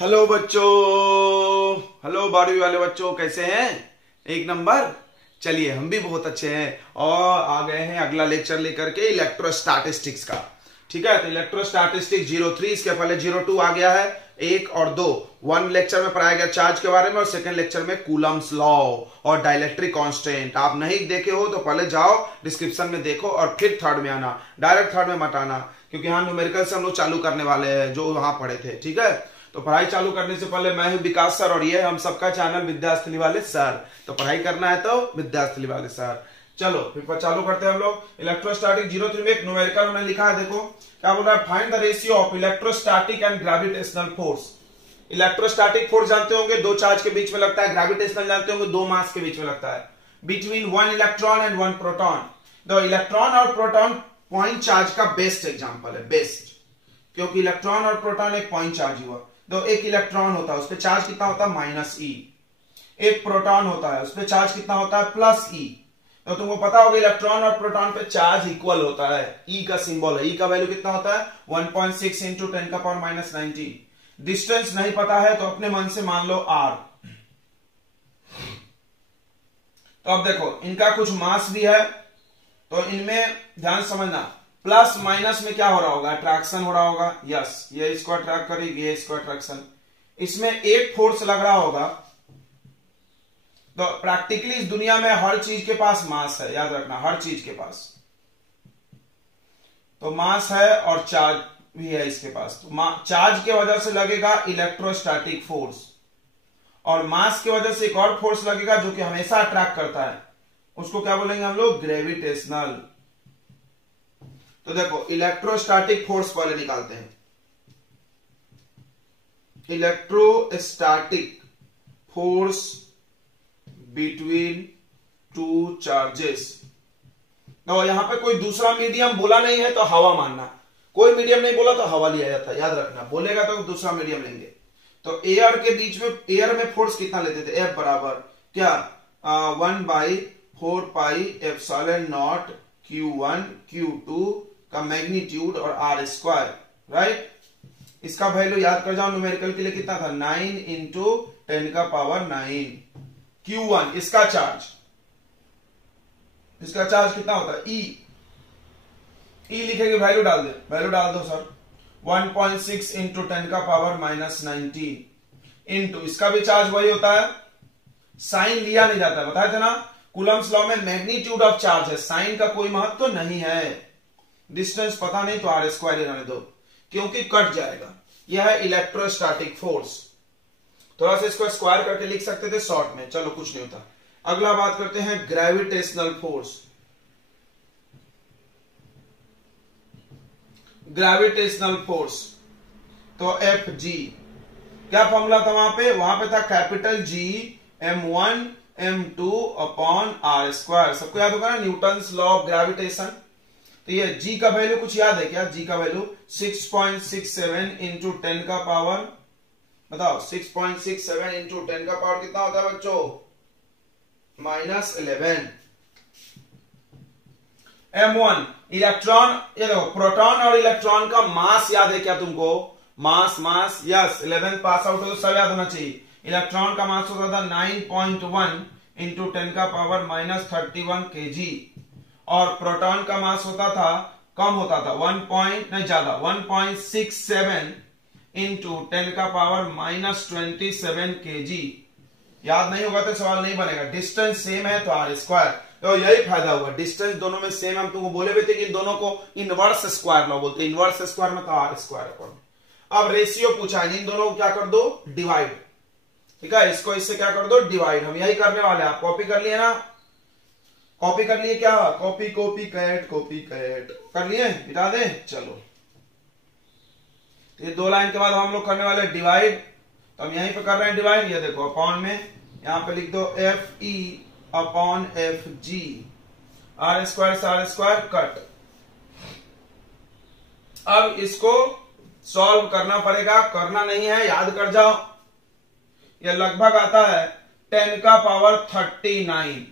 Hello बच्चों, hello 12वीं वाले बच्चों, कैसे हैं? एक नंबर। चलिए, हम भी बहुत अच्छे हैं और आ गए हैं अगला लेक्चर लेकर के इलेक्ट्रोस्टैटिस्टिक्स का। ठीक है, तो इलेक्ट्रोस्टैटिस्टिक्स 03, इसके पहले 02 आ गया है। 1 और 2 1 लेक्चर में पढ़ाया गया चार्ज के बारे में और सेकंड लेक्चर में कूलम्स लॉ और डाइलेक्ट्रिक कांस्टेंट। आप नहीं देखे हो तो पहले जाओ डिस्क्रिप्शन में देखो और फिर थर्ड में आना, डायरेक्ट थर्ड में मत आना, क्योंकि यहाँ न्यूमेरिकल से हम लोग चालू करने वाले हैं जो वहां पढ़े थे। ठीक है, तो पढ़ाई चालू करने से पहले मैं हूं विकास सर और ये हम सबका चैनल विद्यास्थली वाले सर। तो पढ़ाई करना है तो विद्यास्थली वाले सर। चलो फिर चालू करते हैं हम लोग। इलेक्ट्रोस्टैटिक 03 में एक न्यूमेरिकल उन्होंने लिखा है, देखो क्या बोल रहा है। Find the ratio of electrostatic and gravitational force. Electrostatic force जानते होंगे, दो चार्ज के बीच में लगता है। ग्रेविटेशनल जानते होंगे, दो मास के बीच में लगता है। Between one electron and one proton. The electron और प्रोटॉन पॉइंट चार्ज का बेस्ट एग्जाम्पल है, बेस्ट, क्योंकि इलेक्ट्रॉन और प्रोटॉन एक पॉइंट चार्ज हुआ। तो एक इलेक्ट्रॉन होता है उस पर चार्ज कितना होता है, -e। एक प्रोटॉन होता है उस पर चार्ज कितना होता है, +e। तो तुमको पता होगा इलेक्ट्रॉन और प्रोटॉन पे चार्ज इक्वल होता है। e का सिंबल है, e का वैल्यू कितना होता है 1.6 × 10⁻⁻19। डिस्टेंस नहीं पता है तो अपने मन से मान लो r। तो अब देखो इनका कुछ मास भी है, तो इनमें ध्यान समझना, प्लस माइनस में क्या हो रहा होगा, अट्रैक्शन हो रहा होगा। यस, ये इसको अट्रैक्ट करेगी, ये इसको अट्रैक्शन। इसमें एक फोर्स लग रहा होगा। तो प्रैक्टिकली इस दुनिया में हर चीज के पास मास है, याद रखना, हर चीज के पास तो मास है और चार्ज भी है इसके पास। तो चार्ज की वजह से लगेगा इलेक्ट्रोस्टैटिक फोर्स और मास की वजह से एक और फोर्स लगेगा जो कि हमेशा अट्रैक्ट करता है, उसको क्या बोलेंगे हम लोग, ग्रेविटेशनल। तो देखो इलेक्ट्रोस्टैटिक फोर्स पहले निकालते हैं। Electrostatic force between two charges. तो यहां पे कोई दूसरा मीडियम बोला नहीं है तो हवा मानना, कोई मीडियम नहीं बोला तो हवा लिया जाता है, याद रखना। बोलेगा तो दूसरा मीडियम लेंगे। तो एयर के बीच में, एयर में फोर्स कितना लेते थे, F बराबर क्या 1/4πε0 Q1 Q2 का मैग्नीट्यूड और r², राइट। इसका वैल्यू याद कर जाओ, न्यूमेरिकल के लिए कितना था, 9 × 10⁻9। Q1 इसका चार्ज कितना होता है, E लिखेंगे, वैल्यू डाल दे, वैल्यू डाल दो सर, 1.6 × 10⁻19 इंटू इसका भी चार्ज वही होता है। साइन लिया नहीं जाता, बताया था ना, कूलम्स लॉ में मैग्नीट्यूड ऑफ चार्ज है, साइन का कोई महत्व तो नहीं है। डिस्टेंस पता नहीं तो r² रहने दो, क्योंकि कट जाएगा। यह है इलेक्ट्रोस्टैटिक फोर्स। थोड़ा सा इसको स्क्वायर करके लिख सकते थे शॉर्ट में, चलो कुछ नहीं होता। अगला बात करते हैं ग्रेविटेशनल फोर्स। ग्रेविटेशनल फोर्स तो Fg, क्या फॉर्मूला था वहां पे था कैपिटल G m1 m2/r²। सबको याद होगा ना, न्यूटन्स लॉ ऑफ ग्रेविटेशन। तो ये G का वैल्यू कुछ याद है क्या, G का वैल्यू 6.67 × 10 का पावर, बताओ 6.67 × 10 का पावर कितना होता है बच्चों, -11। m1 इलेक्ट्रॉन, ये देखो प्रोटॉन और इलेक्ट्रॉन का मास याद है क्या तुमको, मास यस, 11 पास आउट हो तो सब याद होना चाहिए। इलेक्ट्रॉन का मास होता था 9.1 × 10 का पावर -31 kg और प्रोटॉन का मास होता था, कम होता था 1.67 × 10 का पावर -27 kg। याद नहीं होगा तो सवाल नहीं बनेगा। डिस्टेंस सेम है तो r²। तो यही फायदा हुआ, डिस्टेंस दोनों में सेम। हम तुमको बोले हुए थे कि इन दोनों को इनवर्स स्क्वायर लॉ बोलते हैं, इनवर्स स्क्वायर में तो r²। अब रेशियो पूछा है, इन दोनों को क्या कर दो, डिवाइड। ठीक है, इसको इससे क्या कर दो, डिवाइड। हम यही करने वाले हैं, आप कॉपी कर लिए ना, कॉपी कर लिए क्या, कॉपी कैट कर लिए, मिटा दे। चलो ये 2 लाइन के बाद हम लोग करने वाले डिवाइड, तो हम यहीं पे कर रहे हैं डिवाइड। ये देखो अपॉन में यहां पे लिख दो Fe/Fg, r² से r² कट। अब इसको सॉल्व करना पड़ेगा, करना नहीं है, याद कर जाओ। ये लगभग आता है 10 का पावर 39।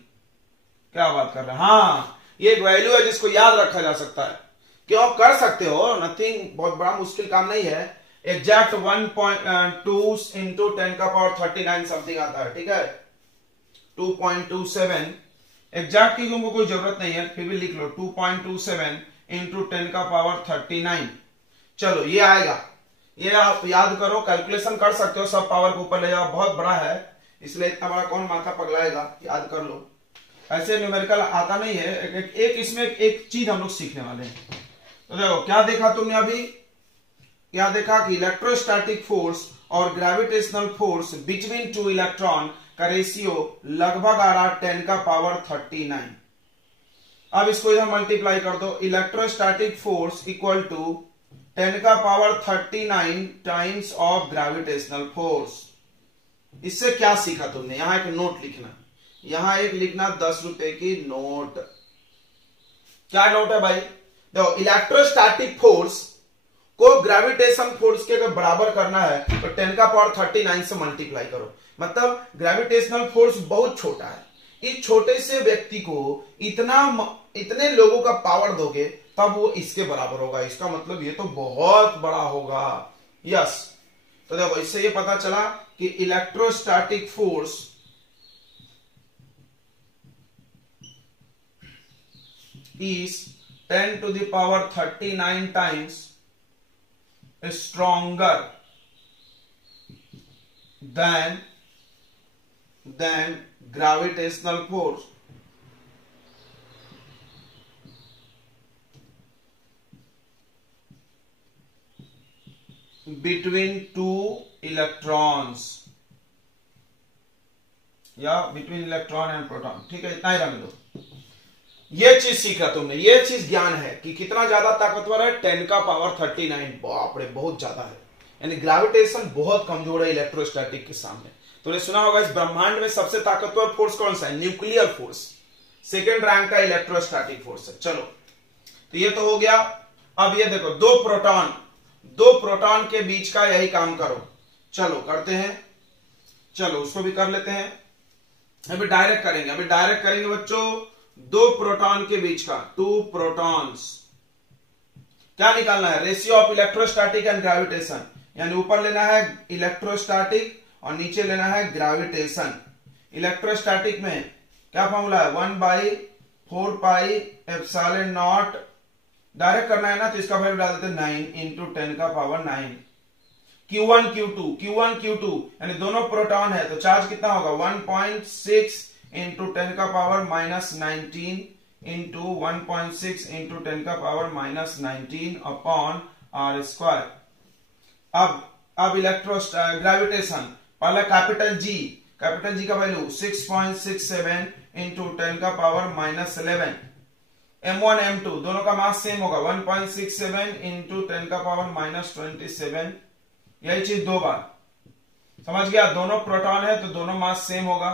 क्या बात कर रहे हैं, हाँ ये एक वैल्यू है जिसको याद रखा जा सकता है। क्यों, कर सकते हो, नथिंग बहुत बड़ा मुश्किल काम नहीं है। एग्जैक्ट 1.2 इंटू 10 का पावर 39 समथिंग आता है, ठीक है, 2.27 एग्जैक्ट की तुमको कोई जरूरत नहीं है, फिर भी लिख लो 2.27 इंटू 10 का पावर 39। चलो ये आएगा, ये आप याद करो, कैलकुलेशन कर सकते हो, सब पावर को ऊपर ले जाओ, बहुत बड़ा है इसलिए इतना बड़ा कौन माथा पगलाएगा, याद कर लो। ऐसे न्यूमेरिकल आता नहीं है, एक इसमें एक चीज हम लोग सीखने वाले हैं। तो देखो क्या देखा तुमने अभी, क्या देखा कि इलेक्ट्रोस्टैटिक फोर्स और gravitational force between two electron का रेशियो लगभग आ रहा 10 का पावर 39। अब इसको इधर मल्टीप्लाई कर दो, इलेक्ट्रोस्टैटिक फोर्स इक्वल टू 10 का power 39 times of gravitational force. इससे क्या सीखा तुमने, यहां एक नोट लिखना, यहां एक लिखना 10 रुपए की नोट। क्या नोट है भाई, देखो इलेक्ट्रोस्टैटिक फोर्स को ग्रेविटेशन फोर्स के अगर बराबर करना है तो 10 का पावर 39 से मल्टीप्लाई करो। मतलब ग्रेविटेशनल फोर्स बहुत छोटा है, इस छोटे से व्यक्ति को इतने लोगों का पावर दोगे तब वो इसके बराबर होगा, इसका मतलब ये तो बहुत बड़ा होगा। यस, तो देखो इससे ये पता चला कि electrostatic force is 10 to the power 39 times stronger than gravitational force. Between two electrons या between electron and proton, ठीक है, इतना ही रख दो। ये चीज सीखा तुमने, ये चीज ज्ञान है कि कितना ज्यादा ताकतवर है, 10 का पावर 39, बाप रे बहुत ज्यादा है, यानी ग्रेविटेशन बहुत कमजोर है इलेक्ट्रोस्टैटिक के सामने। तुमने सुना होगा इस ब्रह्मांड में सबसे ताकतवर फोर्स कौन सा है, न्यूक्लियर फोर्स, सेकेंड रैंक का इलेक्ट्रोस्टैटिक फोर्स है। चलो तो ये तो हो गया। अब ये देखो दो प्रोटॉन के बीच का यही काम करो, चलो करते हैं, चलो उसको भी कर लेते हैं। अभी डायरेक्ट करेंगे बच्चों, दो प्रोटॉन के बीच का, टू प्रोटॉन्स, क्या निकालना है, ratio of electrostatic and gravitation, यानी ऊपर लेना है इलेक्ट्रोस्टैटिक और नीचे लेना है ग्रेविटेशन। इलेक्ट्रोस्टैटिक में क्या फॉर्मूला है, 1/4 पाई एप्सिलॉन नॉट, डायरेक्ट करना है ना तो इसका वैल्यू डाल देते हैं 9 इंटू 10 का पावर 9। Q1 Q2 यानी दोनों प्रोटॉन है तो चार्ज कितना होगा, 1.6 इंटू 10 का पावर -19 इंटू 1.6 इंटू 10 का पावर -19 अपॉन r स्क्वायर। अब ग्रेविटेशन, पहला कैपिटल G का वैल्यू 6.67 इंटू 10 का पावर -11। M1 M2 दोनों का मास सेम होगा, 1.67 इंटू 10 का पावर -27। यही चीज दो बार, समझ गया, दोनों प्रोटॉन है तो दोनों मास सेम होगा,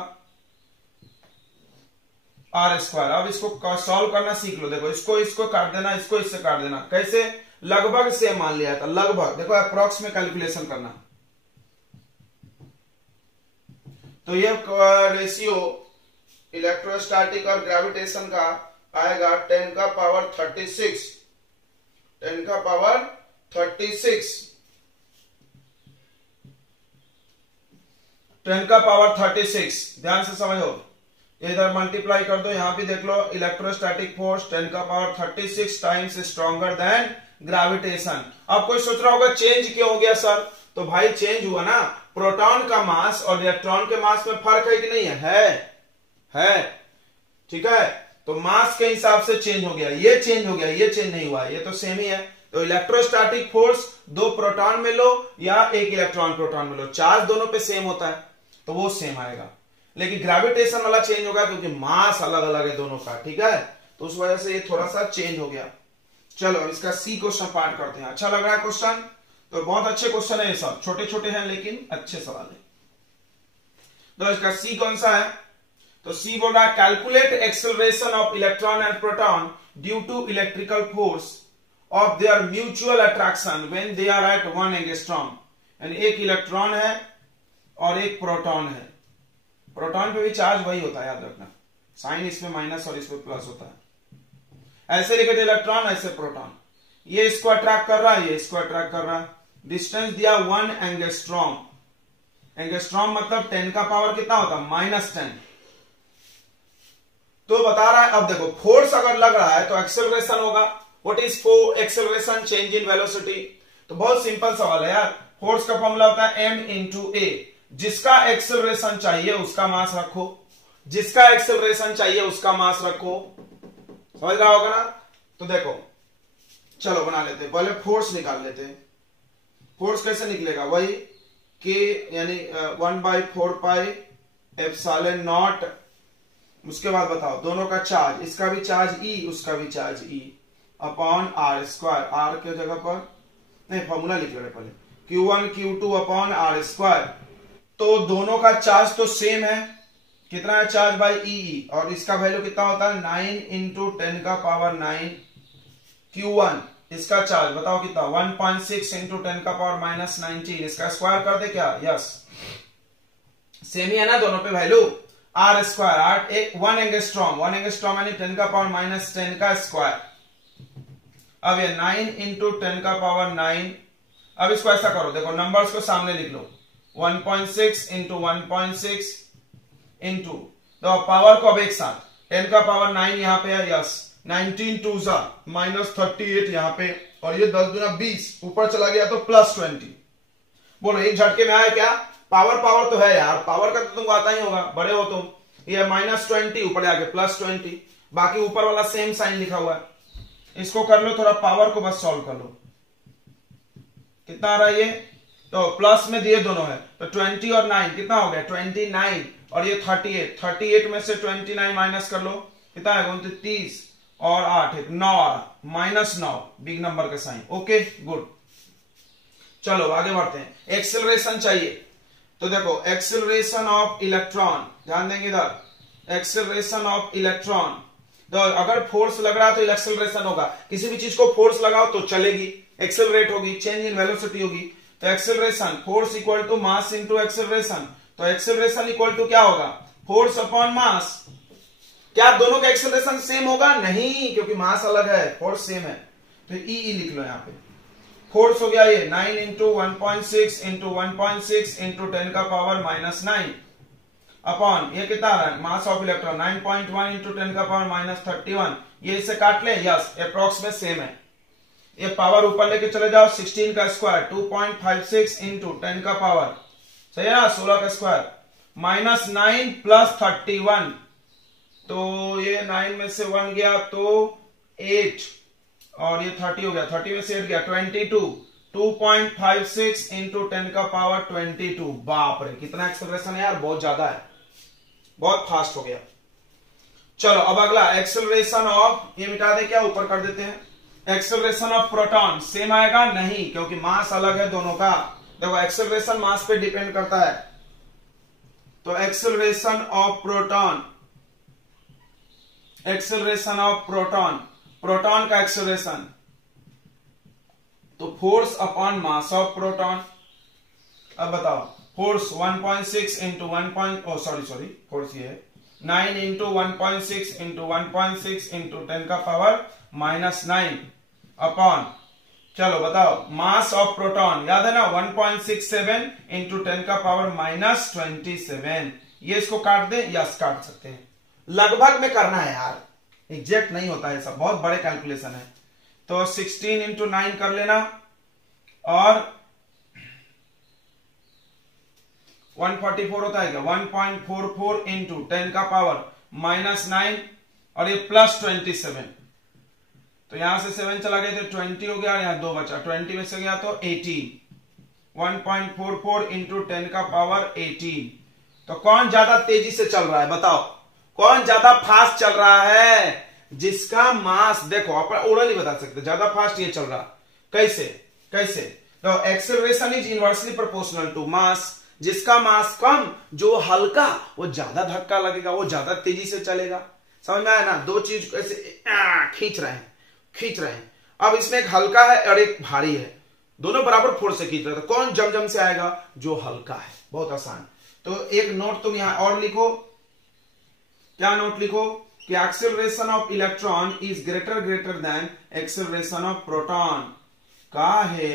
आर स्क्वायर। अब इसको सॉल्व करना सीख लो, देखो इसको काट देना, इसको इससे काट देना, कैसे, लगभग सेम मान लिया था, लगभग, देखो अप्रॉक्स में कैलकुलेशन करना। तो ये रेशियो इलेक्ट्रोस्टैटिक और ग्रेविटेशन का आएगा 10 का पावर 36, 10 का पावर 36, 10 का पावर 36, ध्यान से समझो, इधर मल्टीप्लाई कर दो, यहां भी देख लो, इलेक्ट्रोस्टैटिक फोर्स 10 का power 36 times stronger than gravitation. अब कोई सोच रहा होगा चेंज क्यों हो गया सर, तो भाई चेंज हुआ ना, प्रोटॉन का मास और इलेक्ट्रॉन के मास में फर्क है कि नहीं है, ठीक है, तो मास के हिसाब से चेंज हो गया, ये चेंज हो गया, ये चेंज नहीं हुआ, ये तो सेम ही है। तो इलेक्ट्रोस्टैटिक फोर्स दो प्रोटॉन में लो या एक इलेक्ट्रॉन प्रोटॉन में लो, चार्ज दोनों पे सेम होता है तो वो सेम आएगा, लेकिन ग्रेविटेशन वाला चेंज होगा क्योंकि मास अलग अलग है दोनों का, ठीक है, तो उस वजह से ये थोड़ा सा चेंज हो गया। चलो इसका सी क्वेश्चन पार्ट करते हैं, अच्छा लग रहा है क्वेश्चन, तो बहुत अच्छे क्वेश्चन है ये सब, छोटे छोटे हैं लेकिन अच्छे सवाल है। तो इसका सी कौन सा है, तो सी बोल रहा है calculate acceleration of electron and proton due to electrical force of their mutual attraction when they are at 1 angstrom, यानी एक इलेक्ट्रॉन है और एक प्रोटॉन है, प्रोटॉन पे भी चार्ज वही होता है, याद रखना, साइन इसमें माइनस और इसमें प्लस होता है, ऐसे लिखे थे इलेक्ट्रॉन ऐसे प्रोटॉन, ये इसको अट्रैक्ट कर रहा है, ये इसको अट्रैक्ट कर रहा है, डिस्टेंस दिया 1 एंगस्ट्रॉम। एंगस्ट्रॉम मतलब 10 का पावर कितना होता है, -10। तो बता रहा है, अब देखो फोर्स अगर लग रहा है तो एक्सेलरेशन होगा। What is four acceleration, change in velocity. तो बहुत सिंपल सवाल है यार, फोर्स का फॉर्मूला होता है m इंटू ए। जिसका एक्सेलरेशन चाहिए उसका मास रखो, जिसका एक्सेलरेशन चाहिए उसका मास रखो, समझ रहा होगा ना। तो देखो चलो बना लेते हैं, पहले फोर्स निकाल लेते हैं। फोर्स कैसे निकलेगा, वही के यानी 1/4 पाई एप्सिलॉन नॉट। उसके बाद बताओ दोनों का चार्ज, इसका भी चार्ज E उसका भी charge E upon r square. R के जगह पर नहीं, फॉर्मूला लिख ले पहले, Q1 Q2 upon r square. तो दोनों का चार्ज तो सेम है, कितना है चार्ज बाई E, और इसका वैल्यू कितना होता है 9 इंटू 10 का पावर 9। Q1 इसका चार्ज बताओ कितना, 1.6 इंटू 10 का पावर -19। इसका स्क्वायर कर दे क्या, यस सेम ही है ना दोनों पे वैल्यू। आर स्क्वायर, आर एक 1 एंगस्ट्रॉम, 1 एंगस्ट्रॉम यानी 10 का पावर -10 का स्क्वायर। अब ये 9 इंटू 10 का पावर 9। अब इसको ऐसा करो, देखो नंबर्स को सामने लिख लो, 1.6 इंटू 1.6 इंटू, तो पावर को अब एक साथ 10 का पावर 9 यहां पे है, यस 19 2 -38 यहां पे, और ये 10 गुना 20 ऊपर चला गया तो +20। बोलो एक झटके में आया क्या, पावर पावर तो है यार, पावर का तो तुमको आता ही होगा, बड़े हो तुम। ये -20 ऊपर आके +20, बाकी ऊपर वाला सेम साइन लिखा हुआ है। इसको कर लो थोड़ा, पावर को बस सॉल्व कर लो, कितना आ रहा है ये, तो प्लस में दिए दोनों है, तो 20 और 9 कितना हो गया 29, और ये 38 में से 29 माइनस कर लो, कितना है 29 और 8 9 -9, बिग नंबर का साइन। ओके गुड, चलो आगे बढ़ते हैं। एक्सेलरेशन चाहिए, तो देखो एक्सेलरेशन ऑफ इलेक्ट्रॉन, ध्यान देंगे इधर, एक्सेलरेशन ऑफ इलेक्ट्रॉन। तो अगर फोर्स लग रहा है तो एक्सेलरेशन होगा, किसी भी चीज को फोर्स लगाओ तो चलेगी, एक्सेलरेट होगी, चेंज इन वेलोसिटी होगी। तो acceleration force equal to mass into acceleration. तो एक्सेलरेशन इक्वल टू क्या होगा, फोर्स अपॉन मास। क्या दोनों का एक्सेलरेशन सेम होगा, नहीं, क्योंकि मास अलग है, फोर्स सेम है। तो ई लिख लो यहाँ पे, फोर्स हो गया ये 9 इंटू 1.6 इंटू 1.6 इंटू 10 का पावर -9 अपॉन ये कितना आ रहा है मास ऑफ इलेक्ट्रॉन 9.1 इंटू 10 का पावर -31। ये इसे काट ले, यस अप्रोक्स में सेम है। ये पावर ऊपर लेके चले जाओ, 16 का स्क्वायर 2.56 इंटू 10 का पावर, सही है ना, 16 का स्क्वायर -9 प्लस 31, तो ये 9 में से 1 गया तो 8, और ये 30 हो गया, 30 में से 8 गया 22, 2.56 इंटू 10 का पावर 22। बाप रे कितना एक्सेलरेशन है यार, बहुत ज्यादा है, बहुत फास्ट हो गया। चलो अब अगला एक्सेलरेशन ऑफ, ये मिटा दे क्या, ऊपर कर देते हैं। एक्सेलरेशन ऑफ प्रोटॉन सेम आएगा, नहीं, क्योंकि मास अलग है दोनों का। देखो एक्सेलरेशन मास पे डिपेंड करता है, तो acceleration of proton, acceleration of proton, proton का एक्सेलरेशन, तो force upon mass of proton. अब बताओ फोर्स 1.6 इंटू 1. सॉरी फोर्स ये है 9 इंटू 1.6 इंटू 1.6 इंटू 10 का पावर -9 अपॉन, चलो बताओ मास ऑफ प्रोटॉन, याद है ना 1.67 इंटू 10 का पावर -27। ये इसको काट दे, यस काट सकते हैं, लगभग में करना है यार, एग्जैक्ट नहीं होता है, सब बहुत बड़े कैलकुलेशन है। तो 16 इंटू 9 कर लेना, और 144 होता है क्या, 1.44 इंटू 10 का पावर -9, और ये +27, तो यहां से 7 चला गया तो 20 हो गया, यहां 2 बचा, 20 में से गया तो 18, 1.44 इंटू 10 का पावर 18। तो कौन ज्यादा तेजी से चल रहा है बताओ, कौन ज्यादा फास्ट चल रहा है, जिसका मास, देखो आप ओरली बता सकते, ज्यादा फास्ट ये चल रहा, कैसे कैसे, तो acceleration is inversely proportional to mass, जिसका मास कम जो हल्का वो ज्यादा धक्का लगेगा, वो ज्यादा तेजी से चलेगा। समझ में आया ना, दो चीज ऐसे खींच रहे हैं। अब इसमें एक हल्का है और एक भारी है, दोनों बराबर फोर्स से खींच रहे हैं, तो कौन जम से आएगा, जो हल्का है, बहुत आसान। तो एक नोट तुम यहां और लिखो, क्या नोट लिखो कि acceleration of electron is greater than acceleration of proton. का है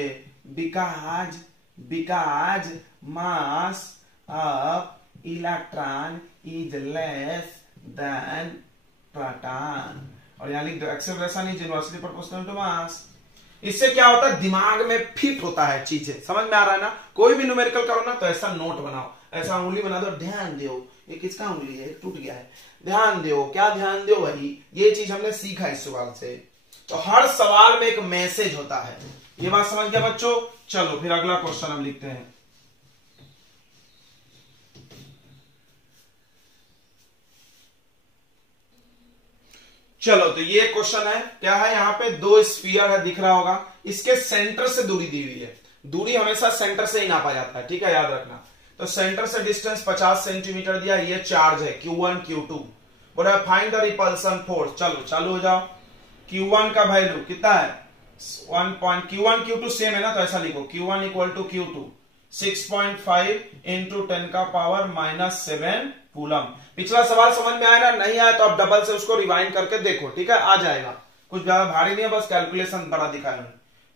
because mass of electron is less than proton. और यहाँ लिख दो acceleration is inversely proportional to mass. इससे क्या होता है, दिमाग में फिट होता है चीजें, समझ में आ रहा है ना। कोई भी न्यूमेरिकल करो ना तो ऐसा नोट बनाओ, ऐसा उंगली बना दो, ध्यान दो ये किसका उंगली है, टूट गया है, ध्यान दो, क्या ध्यान दो, वही ये चीज हमने सीखा इस सवाल से। तो हर सवाल में एक मैसेज होता है, ये बात समझ गया बच्चों। चलो फिर अगला क्वेश्चन हम लिखते हैं। चलो तो ये क्वेश्चन है, क्या है, यहाँ पे दो स्फीयर है, दिख रहा होगा, इसके सेंटर से दूरी दी हुई है। दूरी हमेशा सेंटर से ही नापा जाता है, ठीक है, याद रखना। तो सेंटर से डिस्टेंस 50 सेंटीमीटर दिया, ये चार्ज है Q1 Q2। बोला फाइंड द रिपल्सन फोर्स। चलो चालू हो जाओ। Q1 का वैल्यू कितना है, 1 Q1 Q2 सेम है ना, तो ऐसा लिखो Q1 equal to Q2 6.5 into 10 का पावर -7 कूलम। पिछला सवाल समझ में आया ना, नहीं आया तो आप डबल से उसको रिवाइंड करके देखो, ठीक है, आ जाएगा। कुछ ज्यादा भारी नहीं है, बस कैलकुलेशन बड़ा दिखाया।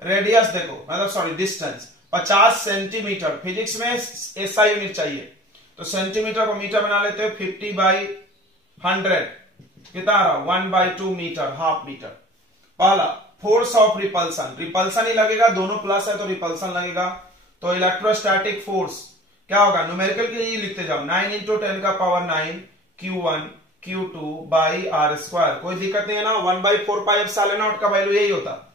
रेडियस देखो, मतलब सॉरी डिस्टेंस 50 सेंटीमीटर, फिजिक्स में ऐसा यूनिट चाहिए, तो सेंटीमीटर को मीटर बना लेते हो, 50/100 कितना आ रहा, 1/2 मीटर, हाफ मीटर। पहला फोर्स ऑफ रिपल्सन, रिपल्सन ही लगेगा, दोनों प्लस है तो रिपल्सन लगेगा। तो इलेक्ट्रोस्टैटिक फोर्स क्या होगा, न्यूमेरिकल के लिए लिखते जाओ, 9 इंटू 10 का power 9 Q1 Q2 by are square. कोई दिक्कत नहीं है ना, 1/4 पाई एप्सिलॉन नॉट का वैल्यू यही होता।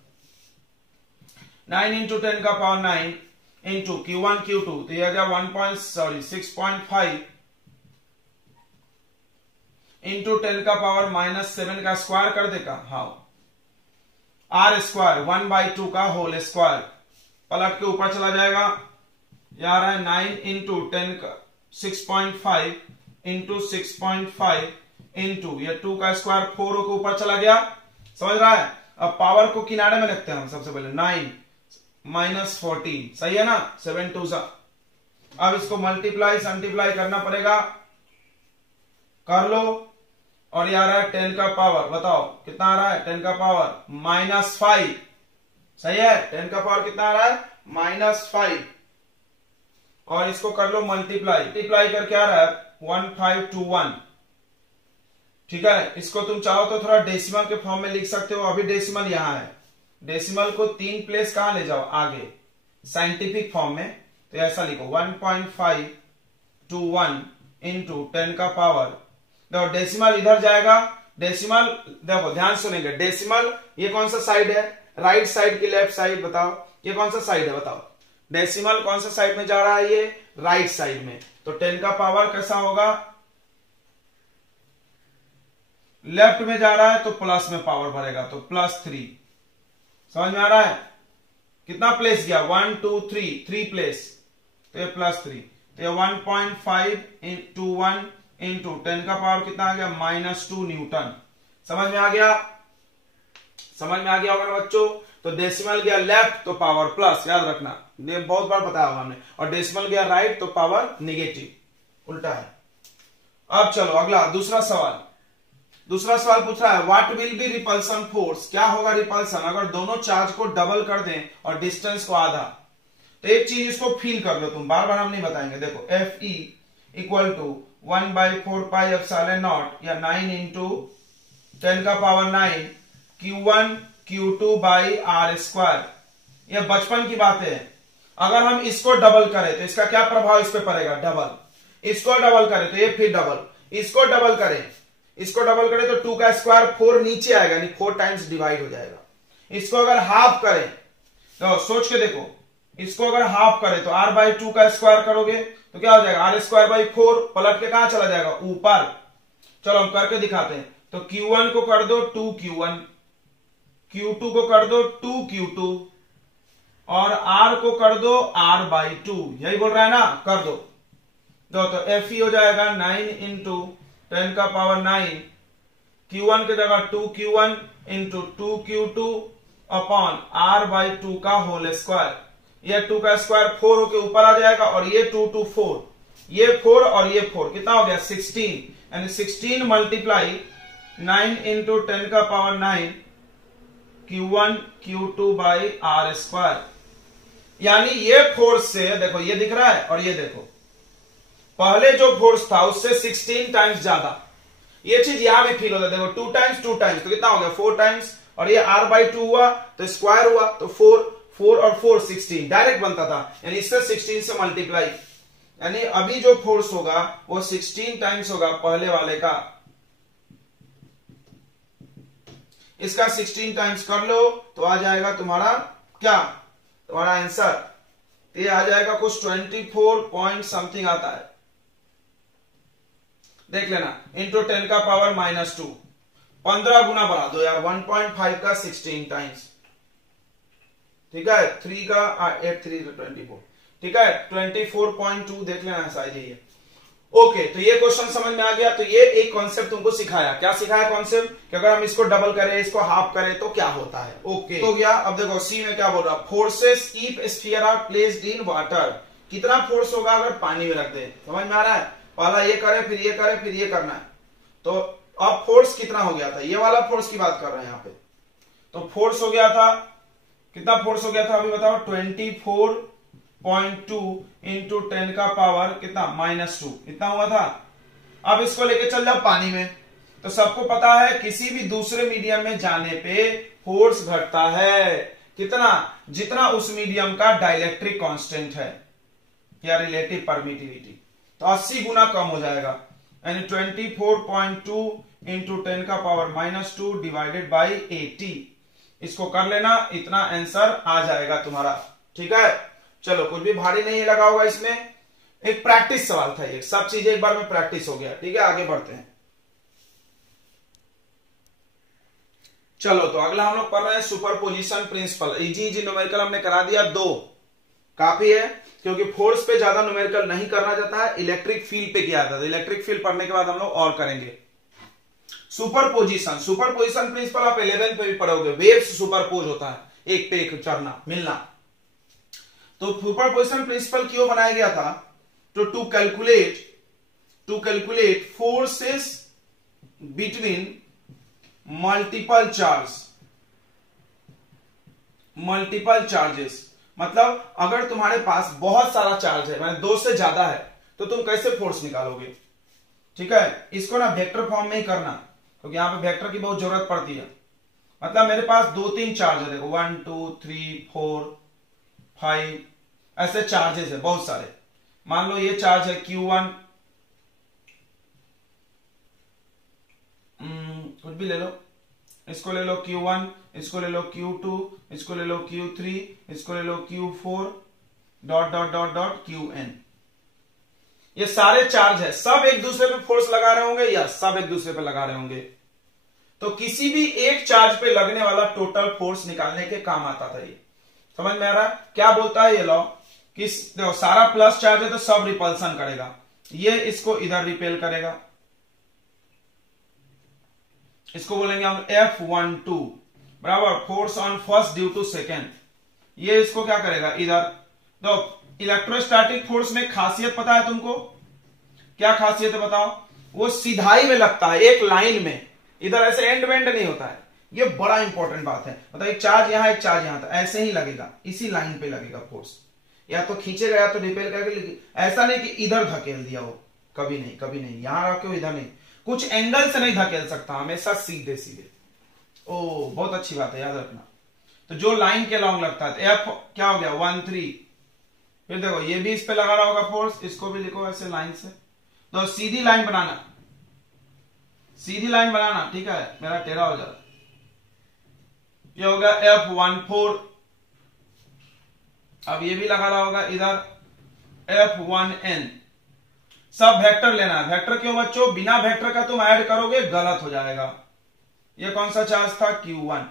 9 इंटू 10 का पावर 9 इंटू Q1 Q2, तो यह आ गया 6.5 इंटू 10 का पावर -7 का स्क्वायर कर देगा, हाँ, आर स्क्वायर 1/2 का होल स्क्वायर, पलट के ऊपर चला जाएगा, यह आ रहा है 9 इंटू 10 का 6.5 इंटू 6.5 इंटू ये 2 का स्क्वायर 4 के ऊपर चला गया, समझ रहा है। अब पावर को किनारे में रखते हैं हम, सबसे पहले 9 -14, सही है ना, 7 2 सा। अब इसको मल्टीप्लाई सल्टीप्लाई करना पड़ेगा, कर लो, और ये आ रहा है 10 का पावर, बताओ कितना आ रहा है, 10 का पावर -5, सही है, 10 का पावर कितना आ रहा है, -5, और इसको कर लो मल्टीप्लाई, मल्टीप्लाई करके आ रहा है 1521, ठीक है। इसको तुम चाहो तो थोड़ा डेसिमल के फॉर्म में लिख सकते हो, अभी डेसिमल यहां है, डेसिमल को 3 प्लेस कहां ले जाओ आगे, साइंटिफिक फॉर्म में, तो ऐसा लिखो 1.521 इंटू 10 का पावर, देखो डेसिमल इधर जाएगा, डेसिमल देखो ध्यान सुनेंगे, डेसिमल ये कौन सा साइड है, राइट साइड की लेफ्ट साइड, बताओ ये कौन सा साइड है, बताओ डेसिमल कौन सा साइड में जा रहा है, ये राइट साइड में, तो 10 का पावर कैसा होगा, लेफ्ट में जा रहा है तो प्लस में पावर भरेगा, तो +3, समझ में आ रहा है, कितना प्लेस गया, 1 2 3 प्लेस, तो ये +3, तो ये 1.521 इंटू 10 का पावर कितना आ गया, -2 न्यूटन। समझ में आ गया, समझ में आ गया होगा बच्चों। तो डेसिमल गया लेफ्ट तो पावर प्लस, याद रखना, ये बहुत बार बताया होगा हमने, और डेसिमल गया राइट तो पावर निगेटिव, उल्टा है। अब चलो अगला दूसरा सवाल, दूसरा सवाल पूछ रहा है what will be repulsion force, क्या होगा रिपल्सन अगर दोनों चार्ज को डबल कर दें और डिस्टेंस को आधा। तो एक चीज इसको फील कर लो तुम, बार बार हम नहीं बताएंगे, देखो Fe equal to 1/4 pi epsilon nought या 9 इंटू 10 का power 9 Q1 Q2 by are square. यह बचपन की बातें हैं, अगर हम इसको डबल करें तो इसका क्या प्रभाव इस पे पड़ेगा, डबल, इसको डबल करें तो ये फिर डबल, इसको डबल करें, इसको डबल करें तो 2 का स्क्वायर 4 नीचे आएगा, यानी 4 टाइम्स डिवाइड हो जाएगा। इसको अगर हाफ करें तो सोच के देखो, इसको अगर हाफ करें तो r/2 का स्क्वायर करोगे तो क्या हो जाएगा, r²/4, पलट के कहां चला जाएगा, ऊपर। चलो हम करके दिखाते हैं, तो Q1 को कर दो 2Q1, Q2 को कर दो 2Q2 और R को कर दो R/2, यही बोल रहा है ना, कर दो। तो Fe हो जाएगा 9 इंटू 10 का पावर 9, Q1 की जगह 2Q1 into 2Q2 upon R/2 का होल स्क्वायर। ये 2 का स्क्वायर 4 होके ऊपर आ जाएगा, और ये 2 2 4, ये 4 और ये 4 कितना हो गया 16, यानी 16 मल्टीप्लाई 9 इंटू 10 का power 9 Q1 Q2 by are square. यानी ये फोर्स से देखो, ये दिख रहा है और ये देखो, पहले जो फोर्स था उससे 16 टाइम्स ज्यादा। ये चीज यहां भी फील होता है। देखो 2 टाइम्स 2 टाइम्स तो कितना हो गया 4 टाइम्स, और ये r/2 हुआ तो स्क्वायर हुआ तो 4 और 4 16 डायरेक्ट बनता था, यानी इससे 16 से मल्टीप्लाई, यानी अभी जो फोर्स होगा वो 16 टाइम्स होगा पहले वाले का। इसका 16 टाइम्स कर लो तो आ जाएगा तुम्हारा क्या, तुम्हारा आंसर ये आ जाएगा कुछ 24 पॉइंट समथिंग आता है, देख लेना, इंटू 10 का पावर -2, 15 गुना बढ़ा दो यार, 1.5 का 16 टाइम्स, ठीक है, 3 का 8 3 24, ठीक है, 24.2 देख लेना शायद ये। ओके, तो ये क्वेश्चन समझ में आ गया। तो ये एक कॉन्सेप्ट तुमको सिखाया, क्या सिखाया कॉन्सेप्ट, कि अगर हम इसको डबल करें, इसको हाफ करें तो क्या होता है। ओके, तो गया। अब देखो सी में क्या बोल रहा, forces if sphere are placed in water, कितना फोर्स होगा अगर पानी में रख दे, समझ में आ रहा है, पहला ये करे फिर ये करे फिर ये करना है, तो अब फोर्स कितना हो गया था, ये वाला फोर्स की बात कर रहे हैं यहाँ पे। तो फोर्स हो गया था, कितना फोर्स हो गया था अभी बताओ, 24.2 इंटू 10 का पावर कितना -2, इतना हुआ था। अब इसको लेके चल जाओ पानी में, तो सबको पता है किसी भी दूसरे मीडियम में जाने पे फोर्स घटता है, कितना, जितना उस मीडियम का डाइलेक्ट्रिक कांस्टेंट है या रिलेटिव परमिटिविटी, तो 80 गुना कम हो जाएगा, यानी 24.2 इंटू 10 का पावर -2 डिवाइडेड बाई 80, इसको कर लेना, इतना आंसर आ जाएगा तुम्हारा, ठीक है। चलो, कुछ भी भारी नहीं लगा होगा इसमें, एक प्रैक्टिस सवाल था ये, सब चीजें एक बार में प्रैक्टिस हो गया, ठीक है। आगे बढ़ते हैं, चलो, तो अगला हम लोग पढ़ रहे हैं सुपरपोजिशन प्रिंसिपल। इजी न्यूमेरिकल हमने करा दिया, 2 काफी है, क्योंकि फोर्स पे ज्यादा न्यूमेरिकल नहीं करना जाता है, इलेक्ट्रिक फील्ड पे किया जाता है। इलेक्ट्रिक फील्ड पढ़ने के बाद हम लोग और करेंगे सुपरपोजिशन। सुपरपोजिशन प्रिंसिपल आप 11th पे भी पढ़ोगे, वेव्स सुपरपोज होता है, एक पे एक चढ़ना मिलना। तो सुपरपोजिशन प्रिंसिपल क्यों बनाया गया था, to calculate forces between multiple charges, मतलब अगर तुम्हारे पास बहुत सारा चार्ज है, मतलब 2 से ज्यादा है, तो तुम कैसे फोर्स निकालोगे, ठीक है। इसको ना वेक्टर फॉर्म में ही करना, क्योंकि यहां पे वेक्टर की बहुत जरूरत पड़ती है। मतलब मेरे पास 2-3 चार्ज है, देखो 1 2 3 4 5 ऐसे चार्जेस है बहुत सारे। मान लो ये चार्ज है Q1, कुछ भी ले लो, इसको ले लो Q1, इसको ले लो Q2, इसको ले लो Q3, इसको ले लो Q4 dot dot dot dot Qn। ये सारे चार्ज है, सब एक दूसरे पे फोर्स लगा रहे होंगे, या सब एक दूसरे पे लगा रहे होंगे, तो किसी भी एक चार्ज पे लगने वाला टोटल फोर्स निकालने के काम आता था। ये समझ में आ रहा है क्या बोलता है ये लॉ, कि देखो सारा प्लस चार्ज है तो सब रिपल्सन करेगा, ये इसको इधर रिपेल करेगा, इसको बोलेंगे हम F12 बराबर force on first due to second, ये इसको क्या करेगा इधर। तो इलेक्ट्रोस्टैटिक फोर्स में खासियत पता है तुमको, क्या खासियत है बताओ, वो सीधाई में लगता है, एक लाइन में, इधर ऐसे एंड वेंड नहीं होता है, ये बड़ा इंपॉर्टेंट बात है। मतलब एक चार्ज यहां एक चार्ज यहां था, ऐसे ही लगेगा, इसी लाइन पे लगेगा फोर्स, या तो खींचेगा या तो रिपेल करके, ऐसा नहीं कि इधर धकेल दिया हो, कभी नहीं कभी नहीं, यहां रखे हो इधर नहीं, कुछ एंगल से नहीं धकेल सकता, हमेशा सीधे सीधे। ओ बहुत अच्छी बात है, याद रखना। तो जो लाइन के लॉन्ग लगता है, एफ क्या हो गया 1 3, फिर देखो ये भी इस पे लगा रहा होगा फोर्स, इसको भी लिखो ऐसे लाइन से, तो सीधी लाइन बनाना, सीधी लाइन बनाना, ठीक है, मेरा टेढ़ा हो जा रहा है, ये होगा F14, अब ये भी लगा रहा होगा इधर F1n, सब वेक्टर लेना है। वेक्टर क्यों बच्चों, बिना वेक्टर का तुम ऐड करोगे गलत हो जाएगा। ये कौन सा चार्ज था Q1।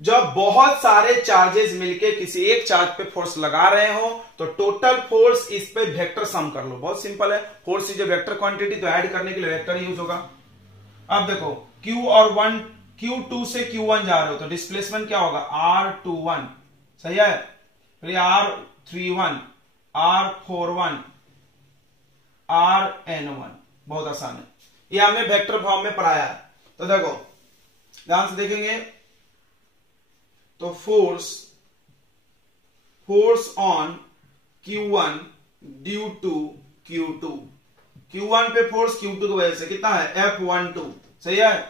जब बहुत सारे चार्जेस मिलके किसी एक चार्ज पे फोर्स लगा रहे हो तो टोटल फोर्स इस पे वेक्टर सम कर लो, बहुत सिंपल है, force is a vector quantity, तो ऐड करने के लिए वेक्टर यूज होगा। अब देखो Q और 1, Q2 से Q1 जा रहे हो तो डिस्प्लेसमेंट क्या होगा R21, सही है, फिर R31, R41, Rn1, बहुत आसान है, ये हमने वेक्टर फॉर्म में पढ़ाया है। तो देखो ध्यान से देखेंगे, तो force force on Q1 due to Q2। Q1 पे फोर्स Q2 की वजह से कितना है F12, सही है।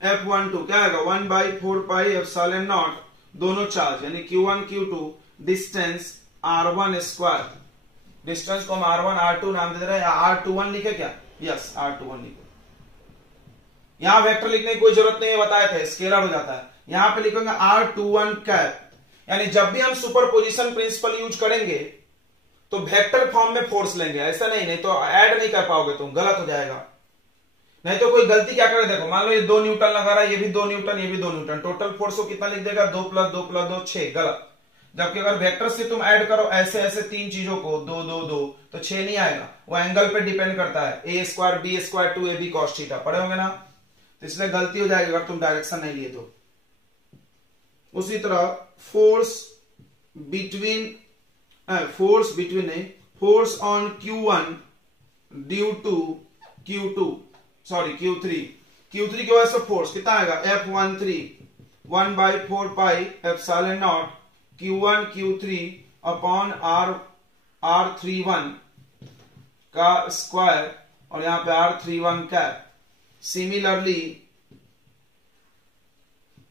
F12 क्या आएगा 1/4πε0 दोनों चार्ज यानी Q1 Q2 distance R1 square, distance को हम R1 R2 नाम दे रहे हैं, R21 लिखे क्या, यस R21 लिखे। यहां वेक्टर लिखने की कोई जरूरत नहीं है, बताया था स्केलर हो जाता है। यहां पे लिखेंगे R21 कैप, यानी जब भी हम सुपरपोजिशन प्रिंसिपल यूज करेंगे तो वेक्टर फॉर्म में फोर्स लेंगे, ऐसा नहीं तो ऐड नहीं कर पाओगे तुम, गलत हो जाएगा। नहीं तो कोई गलती क्या करे, देखो मान लो ये 2 न्यूटन लगा रहा है, ये भी 2 न्यूटन, ये भी 2 न्यूटन, टोटल फोर्स को कितना लिख देगा 2 + 2 + 2 6, गलत। जबकि अगर वेक्टर से तुम ऐड करो ऐसे ऐसे 3 चीजों को 2 2 2 तो 6 नहीं आएगा, वो एंगल पे डिपेंड करता है, a² b² 2ab cos theta पढ़े होंगे ना, तो इसलिए गलती हो जाएगी अगर तुम डायरेक्शन नहीं लिए तो। उसी तरह force on Q1 due to Q3 की वजह से फोर्स कितना आएगा F13 1/4πε0 Q1 Q3 upon R31 का स्क्वायर और यहां पे R31 cap. Similarly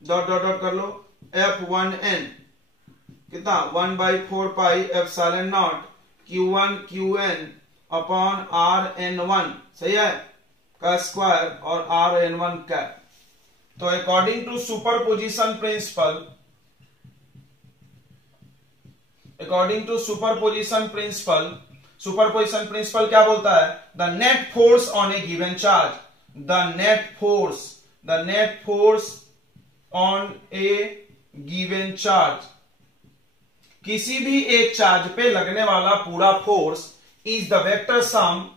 dot dot dot कर लो, F1n कितना 1/4πε0 Q1 QN अपॉन RN1, सही है, का स्क्वायर और RN1 कैप। तो अकॉर्डिंग टू सुपरपोजिशन प्रिंसिपल क्या बोलता है, the net force on A given charge, the net force on A given charge, किसी भी एक चार्ज पे लगने वाला पूरा force is the vector sum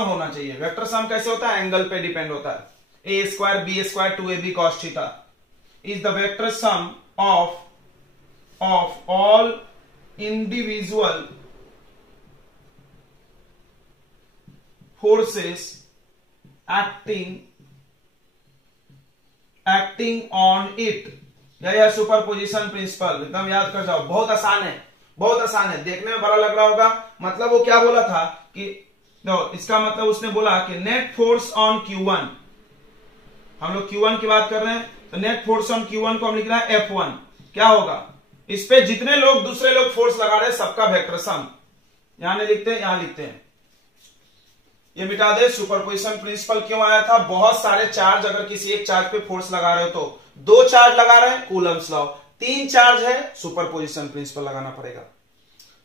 होना चाहिए। वेक्टर सम कैसे होता है, एंगल पे डिपेंड होता है, a² b² 2ab cos theta is the vector sum of all individual forces acting on it. यह सुपरपोजिशन प्रिंसिपल, एकदम याद कर जाओ, बहुत आसान है, देखने में बड़ा लग रहा होगा। मतलब वो क्या बोला था कि इसका मतलब उसने बोला कि नेट फोर्स ऑन Q1, हम लोग Q1 की बात कर रहे हैं, तो नेट फोर्स ऑन Q1 को हम लिख रहे हैं F1, क्या होगा, इस पे जितने लोग दूसरे लोग फोर्स लगा रहे हैं सबका वेक्टर सम, यहां नहीं लिखते हैं, यहां लिखते हैं, ये मिटा दे। सुपरपोजिशन प्रिंसिपल क्यों आया था, बहुत सारे चार्ज, अगर किसी एक चार्ज पे फोर्स लगा रहे हो तो 2 चार्ज लगा रहे हैं कूलम्स लॉ, 3 चार्ज है सुपरपोजिशन प्रिंसिपल लगाना पड़ेगा।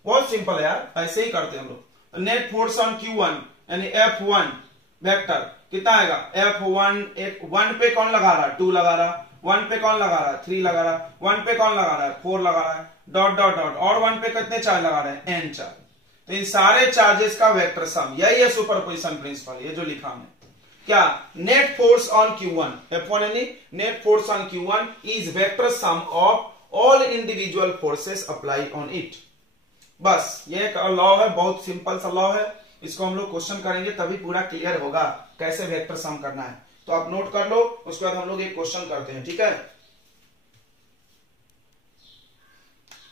बहुत सिंपल है यार, ऐसे ही करते हैं हम लोग। नेट फोर्स ऑन Q1 यानी F1 वेक्टर कितना आएगा, F1 1 पे कौन लगा रहा है 2 लगा रहा, 1 पे कौन लगा रहा है 3 लगा रहा, 1 पे कौन लगा रहा है 4 लगा रहा है, डॉट डॉट डॉट, और 1 पे कितने चार्ज लगा रहे हैं n चार्ज, तो इन सारे चार्जेस का वेक्टर सम, यही है सुपरपोजिशन प्रिंसिपल, ये जो लिखा हमने क्या, net force on Q1 F1 यानी net force on Q1 is vector sum of all individual forces apply on it. बस ये एक लॉ है, बहुत सिंपल सा लॉ है, इसको हम लोग क्वेश्चन करेंगे तभी पूरा क्लियर होगा कैसे वेक्टर सम करना है। तो आप नोट कर लो, उसके बाद हम लोग एक क्वेश्चन करते हैं, ठीक है।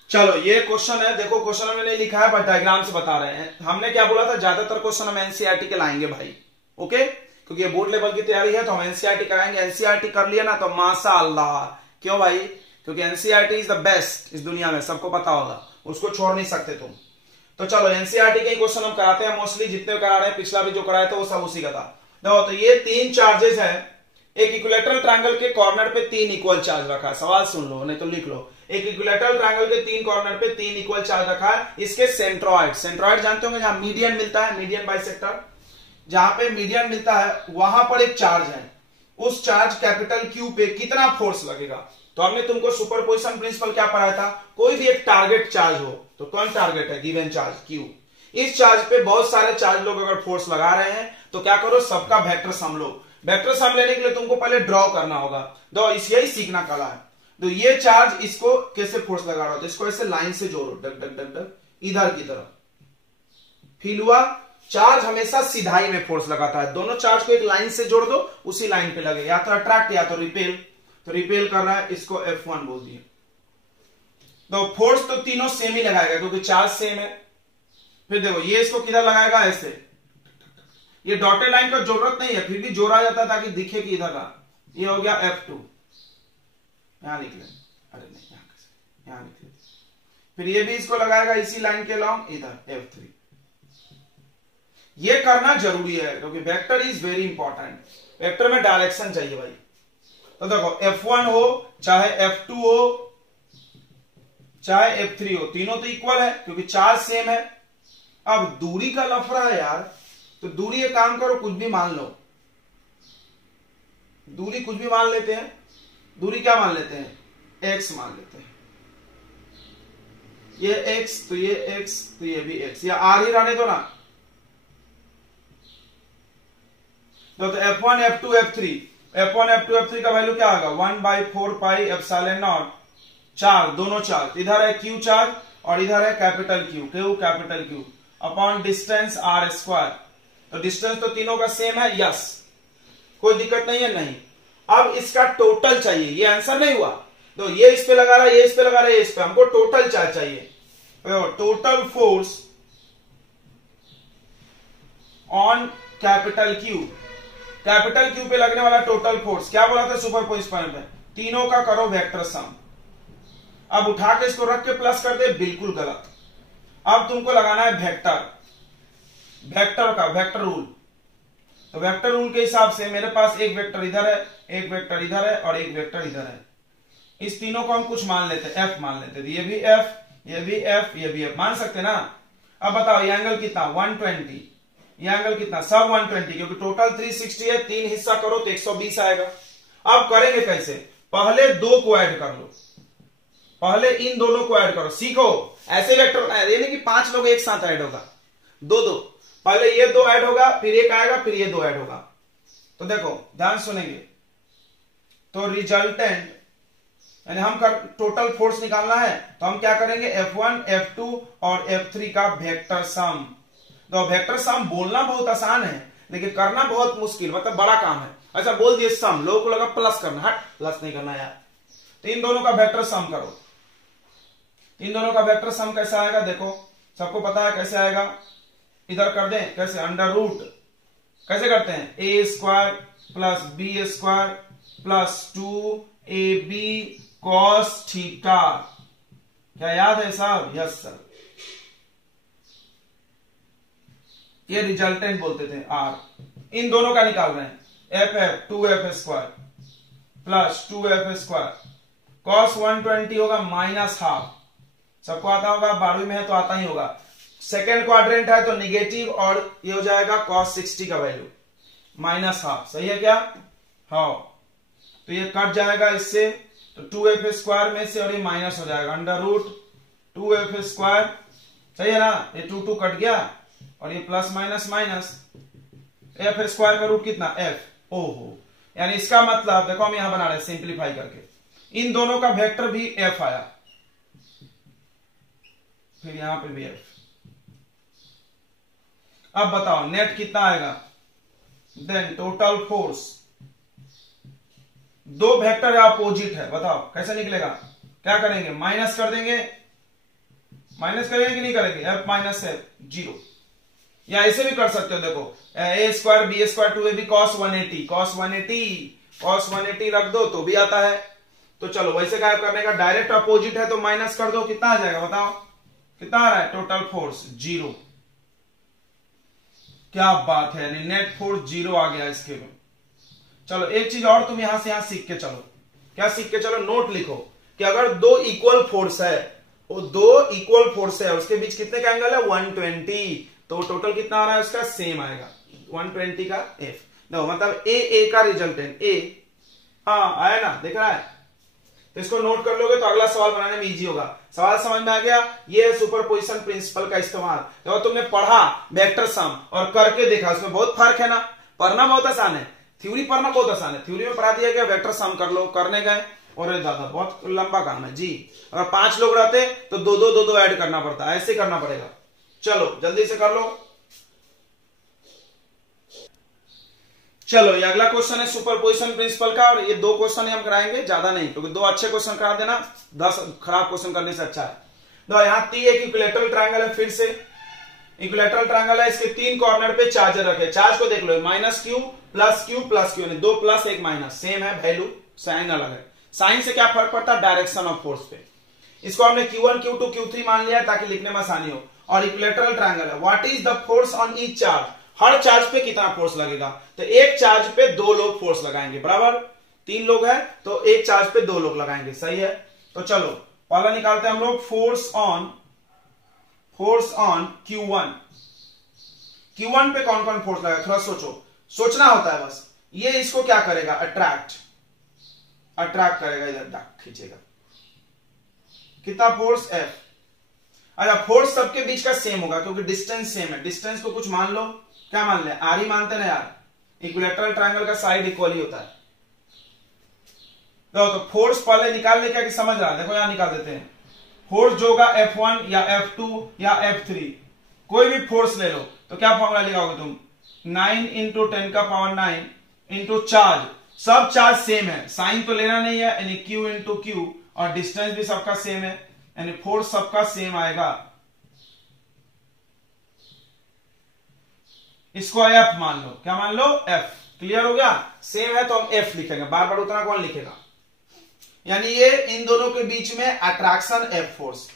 चलो ये क्वेश्चन है, देखो क्वेश्चन में नहीं लिखा है बट डायग्राम से बता रहे हैं। हमने क्या बोला था, ज्यादातर क्वेश्चन हम एनसीईआरटी के लाएंगे भाई, ओके, क्योंकि ये बोर्ड लेवल की तैयारी है तो हम एनसीईआरटी कराएंगे। एनसीईआरटी कर लिया ना तो माशाअल्लाह, क्यों भाई, क्योंकि एनसीईआरटी इज द बेस्ट इस दुनिया में, सबको पता होगा, उसको छोड़ नहीं सकते तुम। तो चलो एनसीईआरटी के क्वेश्चन हम कराते हैं, मोस्टली जितने करा रहे हैं, पिछला भी जो कराया था वो सब उसी का था। देखो तो ये 3 चार्जेस है, एक इक्विलैटरल ट्रायंगल के कॉर्नर पे 3 इक्वल चार्ज रखा है, सवाल सुन लो नहीं तो लिख लो, एक इक्विलैटरल ट्रायंगल के 3 कॉर्नर पे 3 इक्वल चार्ज रखा है। इसके सेंट्रॉइड जानते होंगे, जहां मीडियन मिलता है, मीडियन बाइसेक्टर, जहां पे मीडियन मिलता है वहां पर एक चार्ज है, उस चार्ज कैपिटल Q पे कितना फोर्स लगेगा। तो हमने तुमको सुपरपोजिशन प्रिंसिपल क्या पढ़ाया था, कोई भी एक टारगेट चार्ज हो, तो कौन टारगेट है, गिवन चार्ज Q, इस चार्ज पे बहुत सारे चार्ज लोग अगर फोर्स लगा रहे हैं तो क्या करो, सबका वेक्टर सम लो। वेक्टर सम लेने के लिए तुमको पहले ड्रॉ करना होगा, तो यही सीखना कला है। तो ये चार्ज इसको कैसे फोर्स लगा रहा हो, तो इसको ऐसे लाइन से जोड़ो, डक डक डक डक इधर की तरफ, फील हुआ। चार्ज हमेशा सीधाई में फोर्स लगाता है, दोनों चार्ज को एक लाइन से जोड़ दो, उसी लाइन पे लगे, या तो अट्रैक्ट या तो रिपेल। तो रिपेल कर रहा है, इसको F1 बोल दिए। तो फोर्स तो तीनों सेम ही लगाएगा क्योंकि चार्ज सेम है। फिर देखो ये इसको किधर लगाएगा, ऐसे। ये डॉटेड लाइन का जरूरत नहीं है, फिर भी जोड़ा जाता है ताकि दिखे कि इधर का। ये हो गया F2, यहां लिख ले, अरे नहीं यहां लिख ले। फिर ये भी इसको लगाएगा इसी लाइन के लॉन्ग, इधर F3। ये करना जरूरी है क्योंकि vector is very important. Vector में डायरेक्शन चाहिए भाई। तो देखो F1 हो चाहे F2 हो चाहे F3 हो, तीनों तो इक्वल है क्योंकि चार्ज सेम है। अब दूरी का लफड़ा है यार, तो दूरी एक काम करो, कुछ भी मान लो, दूरी कुछ भी मान लेते हैं। दूरी क्या मान लेते हैं, x मान लेते हैं। ये x तो ये x तो ये भी x, या r ही रहने दो ना। तो F1 F2 F3, F1 F2 F3 का वैल्यू क्या होगा, 1/4 पाई एप्सिलॉन नॉट। चार्ज, दोनों चार्ज, इधर है Q चार्ज और इधर है capital Q upon distance r square. तो डिस्टेंस तो तीनों का सेम है, यस, कोई दिक्कत नहीं है, नहीं। अब इसका टोटल चाहिए, ये आंसर नहीं हुआ। तो ये इस पे लगा रहा है, ये इस पे लगा रहा है, ये इस पे, हमको टोटल चार्ज चाहिए। तो total force on capital Q पे लगने वाला टोटल फोर्स क्या बोला था सुपरपोजिशन पे, तीनों का करो वेक्टर सम। अब उठा के इसको रख के प्लस कर दे, बिल्कुल गलत। अब तुमको लगाना है वेक्टर रूल। तो वेक्टर रूल के हिसाब से मेरे पास एक वेक्टर इधर है, एक वेक्टर इधर है और एक वेक्टर इधर है। इस तीनों को हम कुछ मान लेते हैं, F मान लेते हैं। ये भी F, ये भी F, ये भी F मान सकते ना। अब बताओ ये एंगल कितना, 120, ये एंगल कितना, सब 120, क्योंकि टोटल 360 है, 3 हिस्सा करो तो 120 आएगा। अब करेंगे कैसे, पहले दो को ऐड कर लो, पहले इन दोनों को ऐड करो, सीखो ऐसे वेक्टर बनाए, ये नहीं कि 5 लोग एक साथ ऐड होगा, दो, पहले ये 2 ऐड होगा, फिर एक आएगा, फिर ये 2 ऐड होगा। तो देखो ध्यान सुनेंगे, तो रिजल्टेंट यानी हम टोटल फोर्स निकालना है, तो हम क्या करेंगे, F1 F2 और F3 का वेक्टर सम। तो वेक्टर सम बोलना बहुत आसान है लेकिन करना बहुत मुश्किल, मतलब बड़ा काम है। अच्छा बोल दिए सम, लोगों को लगा प्लस करना, हट प्लस नहीं करना यार। तो इन दोनों का वेक्टर सम करो। इन दोनों का वेक्टर सम कैसा आएगा, देखो सबको पता है कैसे आएगा, इधर कर दें कैसे, अंडर रूट कैसे करते हैं, a square plus b square plus 2ab cos theta. क्या याद है साहब, यस सर। ये रिजल्टेंट बोलते थे r। इन दोनों का निकाल रहे हैं, f 2f square plus 2f square cos 120 होगा माइनस हाफ। सबको आता होगा, 12वीं में है तो आता ही होगा। सेकेंड क्वाड्रेंट है तो निगेटिव, और ये हो जाएगा cos 60 का वैल्यू माइनस हाफ। सही है क्या, हाँ। तो ये कट जाएगा इससे, तो 2f स्क्वायर में से, और ये माइनस हो जाएगा अंडर रूट 2f स्क्वायर। सही है ना, ये 2 कट गया और ये plus minus minus, f square का रूट कितना, f। ओहो, यानी इसका मतलब देखो हम यहां बना रहे हैं सिंप्लीफाई करके, इन दोनों का वेक्टर भी f आया, फिर यहां पे भी f। अब बताओ नेट कितना आएगा, देन टोटल फोर्स, दो वेक्टर है अपोजिट है, बताओ कैसे निकलेगा, क्या करेंगे, माइनस कर देंगे, माइनस करेंगे कि नहीं करेंगे, f माइनस f 0। या ऐसे भी कर सकते हो, देखो a square b square 2ab cos 180 रख दो तो भी आता है। तो चलो वैसे क्या करने का, डायरेक्ट अपोजिट है तो माइनस कर दो, कितना आ जाएगा बताओ, कितना आ रहा है, टोटल फोर्स 0। क्या बात है, यानी नेट फोर्स 0 आ गया इसके में। चलो एक चीज और तुम यहां से यहां सीख के चलो, क्या सीख के चलो, नोट लिखो कि अगर दो इक्वल फोर्स है, वो दो इक्वल फोर्स है, उसके बीच कितने का एंगल है 120, तो टोटल कितना आ रहा है उसका, सेम आएगा 120 का f। देखो मतलब a का रिजल्टेंट a, हाँ आया ना, देख रहा है। तो इसको नोट कर लोगे तो अगला सवाल बनाने में इजी होगा। सवाल समझ में आ गया, ये है सुपरपोजिशन प्रिंसिपल का इस्तेमाल। देखो तुमने पढ़ा वेक्टर सम और करके देखा, उसमें बहुत फर्क है ना। पढ़ना बहुत आसान है, थ्योरी पढ़ना बहुत आसान है। थ्योरी में पढ़ा दिया गया वेक्टर सम कर लो, करने गए और दादा बहुत लंबा काम है जी। अगर 5 लोग रहते तो दो ऐड करना पड़ता, ऐसे करना पड़ेगा। चलो जल्दी से कर लो। चलो ये अगला क्वेश्चन है सुपरपोजिशन प्रिंसिपल का, और ये 2 क्वेश्चन हम कराएंगे, ज्यादा नहीं, क्योंकि 2 अच्छे क्वेश्चन करा देना 10 खराब क्वेश्चन करने से अच्छा है। तो यहाँ एक इक्विलेटरल ट्रायंगल है, फिर से इक्विलेटरल ट्रायंगल है, इसके 3 कॉर्नर पे चार्जर रखे। चार्ज को देख लो, -q plus q plus q, 2 plus 1 minus, same है वैल्यू, साइन अलग है। साइन से क्या फर्क पड़ता है? डायरेक्शन ऑफ फोर्स पे। इसको हमने q1 q2 q3 मान लिया ताकि लिखने में आसानी हो। और इक्विलेटरल ट्रायंगल है, what is the force on each charge, her charge पे कितना फोर्स लगेगा। तो एक चार्ज पे 2 लोग फोर्स लगाएंगे, बराबर 3 लोग हैं तो एक चार्ज पे 2 लोग लगाएंगे, सही है। तो चलो पहला निकालते हैं हम लोग, फोर्स ऑन Q1। Q1 पे कौन कौन फोर्स लगेगा, थोड़ा सोचो, सोचना होता है बस। ये इसको क्या करेगा, अट्रैक्ट करेगा, इधर खींचेगा, कितना फोर्स F। अच्छा फोर्स सबके बीच का सेम होगा क्योंकि डिस्टेंस सेम है। डिस्टेंस को कुछ मान लो, क्या मान ले, आर ही मानते ना यार, इक्विलेटरल ट्रायंगल का साइड इक्वल ही होता है। तो फोर्स पहले निकाल ले, क्या कि समझ रहा है, देखो यहां निकाल देते हैं। फोर्स जो होगा F1 या F2 या F3, कोई भी फोर्स ले लो, तो क्या फॉर्मूला लगाओगे तुम, 9 × 10⁹ इंटू चार्ज, सब चार्ज सेम है, साइन तो लेना नहीं है, यानी Q × Q, और डिस्टेंस भी सबका सेम है, यानी फोर्स सबका सेम आएगा। इसको F मान लो, क्या मान लो, F। क्लियर हो गया, सेम है तो हम F लिखेंगे, बार बार उतना कौन लिखेगा। यानी ये इन दोनों के बीच में अट्रैक्शन F फोर्स,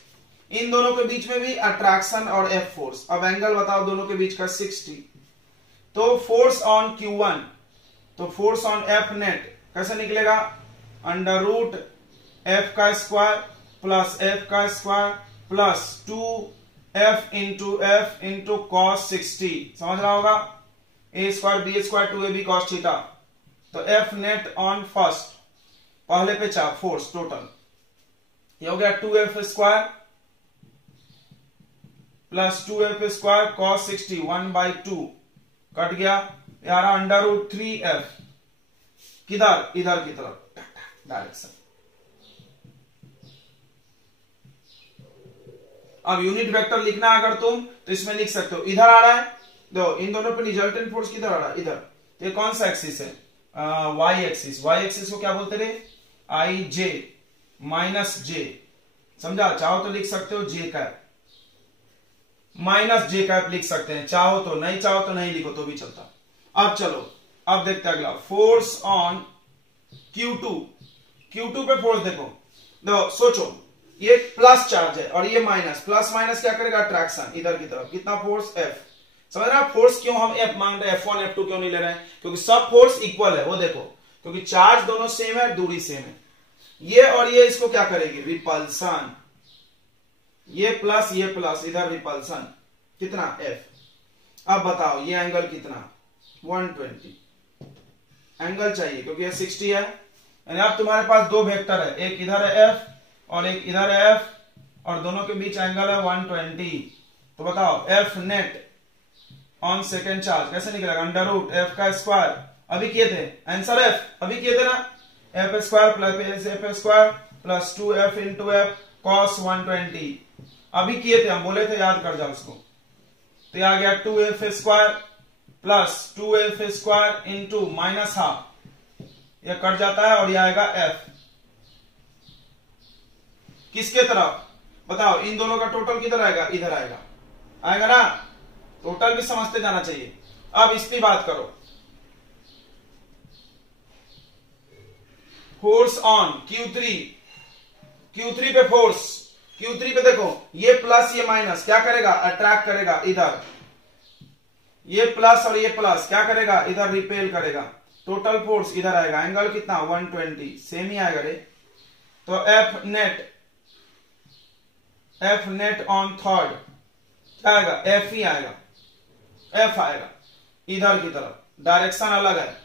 इन दोनों के बीच में भी अट्रैक्शन और F फोर्स। अब एंगल बताओ दोनों के बीच का 60। तो फोर्स ऑन Q1, तो फोर्स ऑन F नेट कैसे निकलेगा, √F² plus F² plus 2F into cos 60, समझ रहा होगा, A² B² 2AB cos theta. तो F नेट ऑन फर्स्ट, पहले पे चार फोर्स टोटल, ये हो गया 2F² plus 2F² cos 60 1/2, cut गया, यार √3F, किधर, इधर की तरफ डायरेक्शन। अब यूनिट वेक्टर लिखना अगर तुम, तो इसमें लिख सकते हो, इधर आ रहा है, दो इन दोनों पे रिजल्टेंट फोर्स किधर आ रहा है, इधर। तो ये कौन सा एक्सिस है, y एक्सिस। y एक्सिस को क्या बोलते थे, IJ -J, समझा। चाहो तो लिख सकते हो J कैप, -J कैप लिख सकते हैं, चाहो तो, नहीं चाहो तो नहीं लिखो तो भी चलता। अब चलो, अब देखते हैं अगला, फोर्स ऑन Q2 पे फोर्स देखो, सोचो, ये प्लस चार्ज है और ये माइनस, प्लस माइनस क्या करेगा, अट्रैक्शन इधर की तरफ, कितना फोर्स F। समझ रहे हैं, फोर्स क्यों हम F मांग रहे हैं, F1 F2 क्यों नहीं ले रहे हैं, क्योंकि सब फोर्स इक्वल है, वो देखो, क्योंकि चार्ज दोनों सेम है, दूरी सेम है। ये और ये इसको क्या करेगी, रिपल्सन, ये प्लस इधर रिपल्सन, कितना F। अब बताओ ये एंगल कितना, 120 एंगल चाहिए, क्योंकि ये 60 है। यानी अब तुम्हारे पास 2 वेक्टर है, एक इधर है F और एक इधर है F, और दोनों के बीच एंगल है 120। तो बताओ F net on second charge कैसे निकलेगा, √F², अभी किए थे, आंसर F अभी किए थे ना, F² plus F² plus 2F into F cos 120, अभी किए थे, हम बोले थे याद कर जाओ उसको। तो ये आ गया 2F² प्लस 2F² इंटू -½ ये कट जाता है, और ये आएगा F किसके तरफ, बताओ, इन दोनों का टोटल किधर आएगा, इधर आएगा ना, टोटल भी समझते जाना चाहिए। अब इसकी बात करो, फोर्स ऑन Q3 पे फोर्स, Q3 पे देखो, ये प्लस ये माइनस क्या करेगा, अट्रैक्ट करेगा इधर, ये प्लस और ये प्लस क्या करेगा, इधर रिपेल करेगा, टोटल फोर्स इधर आएगा, एंगल कितना 120, सेम ही आएगा रे। तो F नेट ऑन थर्ड क्या आएगा, F ही आएगा, F आएगा इधर की तरफ, डायरेक्शन अलग है,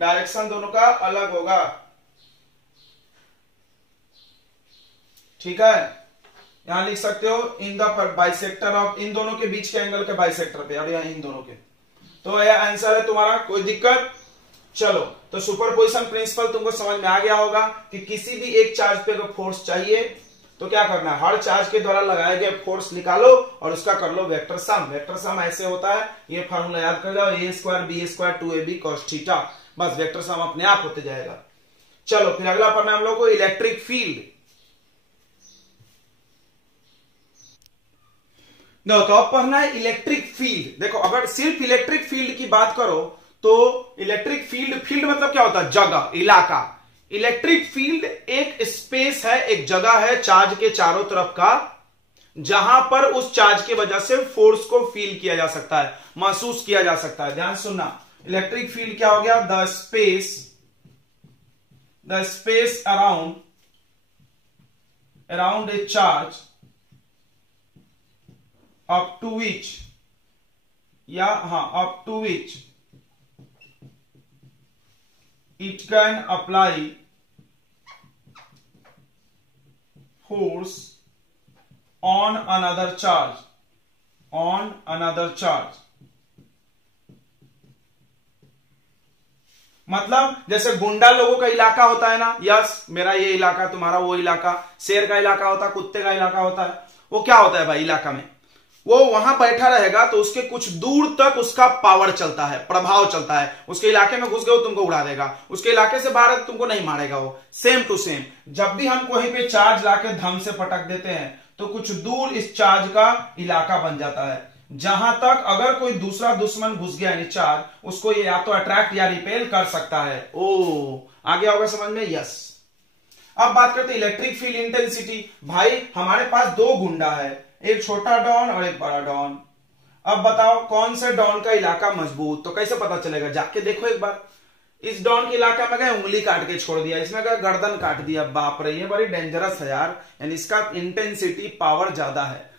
डायरेक्शन दोनों का अलग होगा, ठीक है। यहां लिख सकते हो इन द बाइसेक्टर ऑफ, इन दोनों के बीच के एंगल के बाइसेक्टर पे, और यहां इन दोनों के। तो यह आंसर है तुम्हारा, कोई दिक्कत। चलो, तो सुपरपोजिशन प्रिंसिपल तुमको समझ में आ गया होगा कि किसी भी एक चार्ज पे अगर फोर्स चाहिए तो क्या करना है, हर चार्ज के द्वारा लगाए गए फोर्स निकालो और उसका कर लो वेक्टर सम। वेक्टर सम ऐसे होता है, ये फार्मूला याद कर जाओ, A square B square 2ab cos theta, बस वेक्टर सम अपने आप होते जाएगा। चलो फिर अगला पढ़ना हम लोग को इलेक्ट्रिक फील्ड। देखो तो अब पढ़ना है इलेक्ट्रिक फील्ड। देखो अगर सिर्फ इलेक्ट्रिक फील्ड की बात करो तो इलेक्ट्रिक फील्ड, फील्ड मतलब क्या होता है, जगह, इलाका। इलेक्ट्रिक फील्ड एक स्पेस है, एक जगह है चार्ज के चारों तरफ का, जहां पर उस चार्ज की वजह से फोर्स को फील किया जा सकता है, महसूस किया जा सकता है। ध्यान सुनना, इलेक्ट्रिक फील्ड क्या हो गया, the space around a charge up to which it can apply force on another charge, मतलब जैसे गुंडा लोगों का इलाका होता है ना, यस मेरा ये इलाका, तुम्हारा वो इलाका, शेर का इलाका होता है, कुत्ते का इलाका होता है, वो क्या होता है भाई इलाका में, वो वहां बैठा रहेगा तो उसके कुछ दूर तक उसका पावर चलता है, प्रभाव चलता है। उसके इलाके में घुस गए तुमको उड़ा देगा, उसके इलाके से बाहर तुमको नहीं मारेगा वो। सेम टू सेम जब भी हम कहीं पे चार्ज लाके धम से पटक देते हैं तो कुछ दूर इस चार्ज का इलाका बन जाता है, जहां तक अगर कोई दूसरा दुश्मन घुस गया यानी चार्ज, उसको ये या तो अट्रैक्ट या रिपेल कर सकता है। ओ आगे होगा समझ में, यस। अब बात करते हैं इलेक्ट्रिक फील्ड इंटेंसिटी। भाई हमारे पास दो गुंडा है, एक छोटा डॉन और एक बड़ा डॉन। अब बताओ कौन से डॉन का इलाका मजबूत, तो कैसे पता चलेगा, जाके देखो एक बार। इस डॉन के इलाका में गए, उंगली काट के छोड़ दिया, इसमें गए गर्दन काट दिया, बाप रे ये बड़ी डेंजरस है यार, यानी इसका इंटेंसिटी पावर ज्यादा है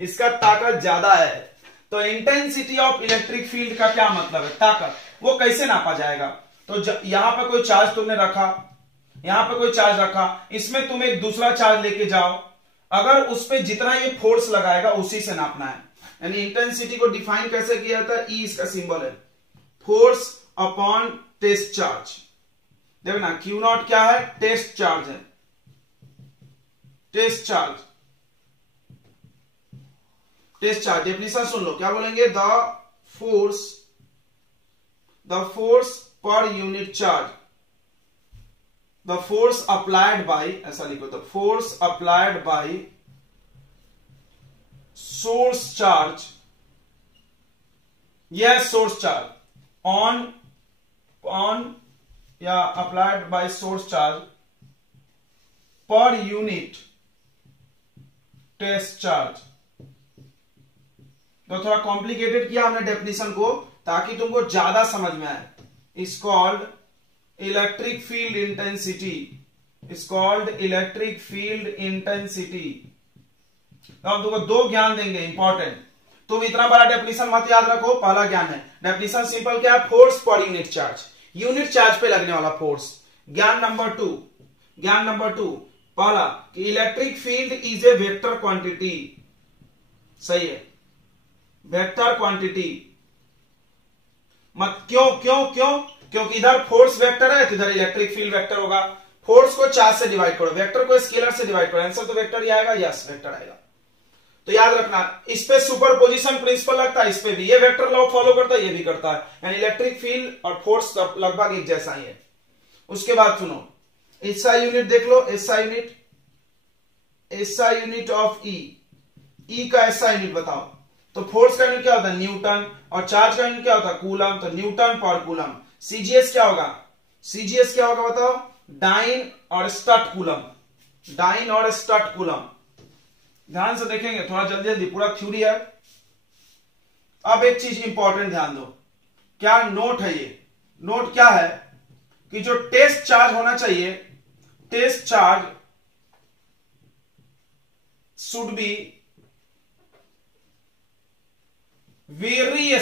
इसका ताकत ज्यादा है। तो इंटेंसिटी ऑफ इलेक्ट्रिक फील्ड का क्या मतलब है, ताकत। वो कैसे नापा जाएगा, तो यहां पे कोई चार्ज तुमने रखा, यहां पे कोई चार्ज रखा, इसमें तुम एक दूसरा चार्ज लेके जाओ, अगर उस पे जितना ये फोर्स लगाएगा उसी से नापना है। यानी इंटेंसिटी को डिफाइन कैसे किया जाता है, ई इसका सिंबल है, फोर्स अपॉन टेस्ट चार्ज। देखना क्यू नॉट क्या है, टेस्ट चार्ज है, टेस्ट चार्ज। डेफिनेशन सुन लो, क्या बोलेंगे, the force per unit charge, the force applied by, ऐसा लिखो, the force applied by source charge, yes source charge, on या applied by source charge per unit test charge. तो थोड़ा कॉम्प्लिकेटेड किया हमने डेफिनेशन को ताकि तुमको ज्यादा समझ में आए। Is called electric field intensity, is called electric field intensity. तो हम तुमको दो ज्ञान देंगे इंपॉर्टेंट, तुम इतना बड़ा डेफिनेशन मत याद रखो, पहला ज्ञान है डेफिनेशन सिंपल क्या है, force per unit charge, unit charge पे लगने वाला फोर्स। ज्ञान नंबर टू, पहला कि electric field is a vector quantity, सही है, वेक्टर क्वांटिटी। मत क्यों क्योंकि इधर फोर्स वेक्टर है तो इधर इलेक्ट्रिक फील्ड वेक्टर होगा। फोर्स को चार्ज से डिवाइड करो, वेक्टर को स्केलर से डिवाइड करो, आंसर तो वेक्टर ही आएगा, यस वेक्टर आएगा। तो याद रखना इस पे सुपरपोजिशन प्रिंसिपल लगता है, इस पे भी ये वेक्टर लॉ फॉलो करता है, ये भी करता है, यानी इलेक्ट्रिक फील्ड और फोर्स लगभग एक जैसा ही है। उसके बाद सुनो एसआई यूनिट देख लो, एसआई यूनिट ऑफ ई का एसआई यूनिट बताओ। तो फोर्स का यूनिट क्या होता है, न्यूटन, और चार्ज का यूनिट क्या होता है, कूलम, तो न्यूटन पर कूलम। सीजीएस क्या होगा, बताओ, डाइन और स्टट कूलम। ध्यान से देखेंगे थोड़ा जल्दी पूरा थ्योरी है। अब एक चीज इंपॉर्टेंट ध्यान दो, क्या नोट है ये, नोट क्या है कि जो टेस्ट चार्ज होना चाहिए, test charge should be very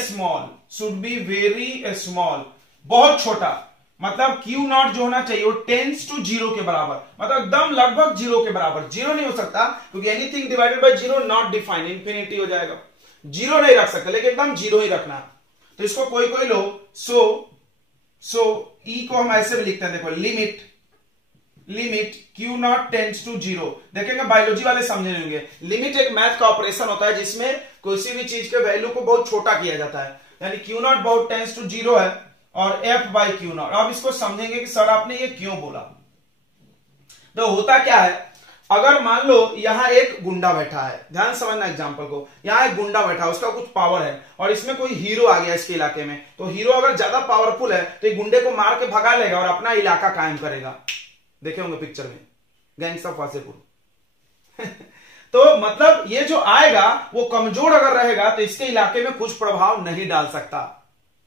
small, बहुत छोटा। मतलब Q नॉट जो होना चाहिए वो टेंस टू 0 के बराबर, मतलब एकदम लगभग 0 के बराबर। 0 नहीं हो सकता क्योंकि anything divided by 0 not defined, infinity हो जाएगा। 0 नहीं रख सकते, लेकिन एकदम 0 ही रखना। तो इसको कोई लोग सो ई को हम ऐसे भी लिखते हैं, देखो limit Q nought tends to zero. देखेंगे बायोलॉजी वाले समझे होंगे, लिमिट एक मैथ का ऑपरेशन होता है जिसमें किसी भी चीज के वैल्यू को बहुत छोटा किया जाता है, यानी Q नॉट बहुत टेंड्स टू जीरो है और F बाई Q नॉट। अब इसको समझेंगे कि सर आपने ये क्यों बोला। तो होता क्या है, अगर मान लो यहां एक गुंडा बैठा है, ध्यान समझना एग्जांपल को, यहां एक गुंडा बैठा है, उसका कुछ पावर है और इसमें कोई हीरो आ गया इसके इलाके में, तो हीरो अगर ज्यादा पावरफुल है तो ये गुंडे को मार के भगा लेगा और अपना इलाका कायम करेगा। देखे होंगे पिक्चर में गैंग्स ऑफ वासेपुर। तो मतलब ये जो आएगा वो कमजोर अगर रहेगा तो इसके इलाके में कुछ प्रभाव नहीं डाल सकता।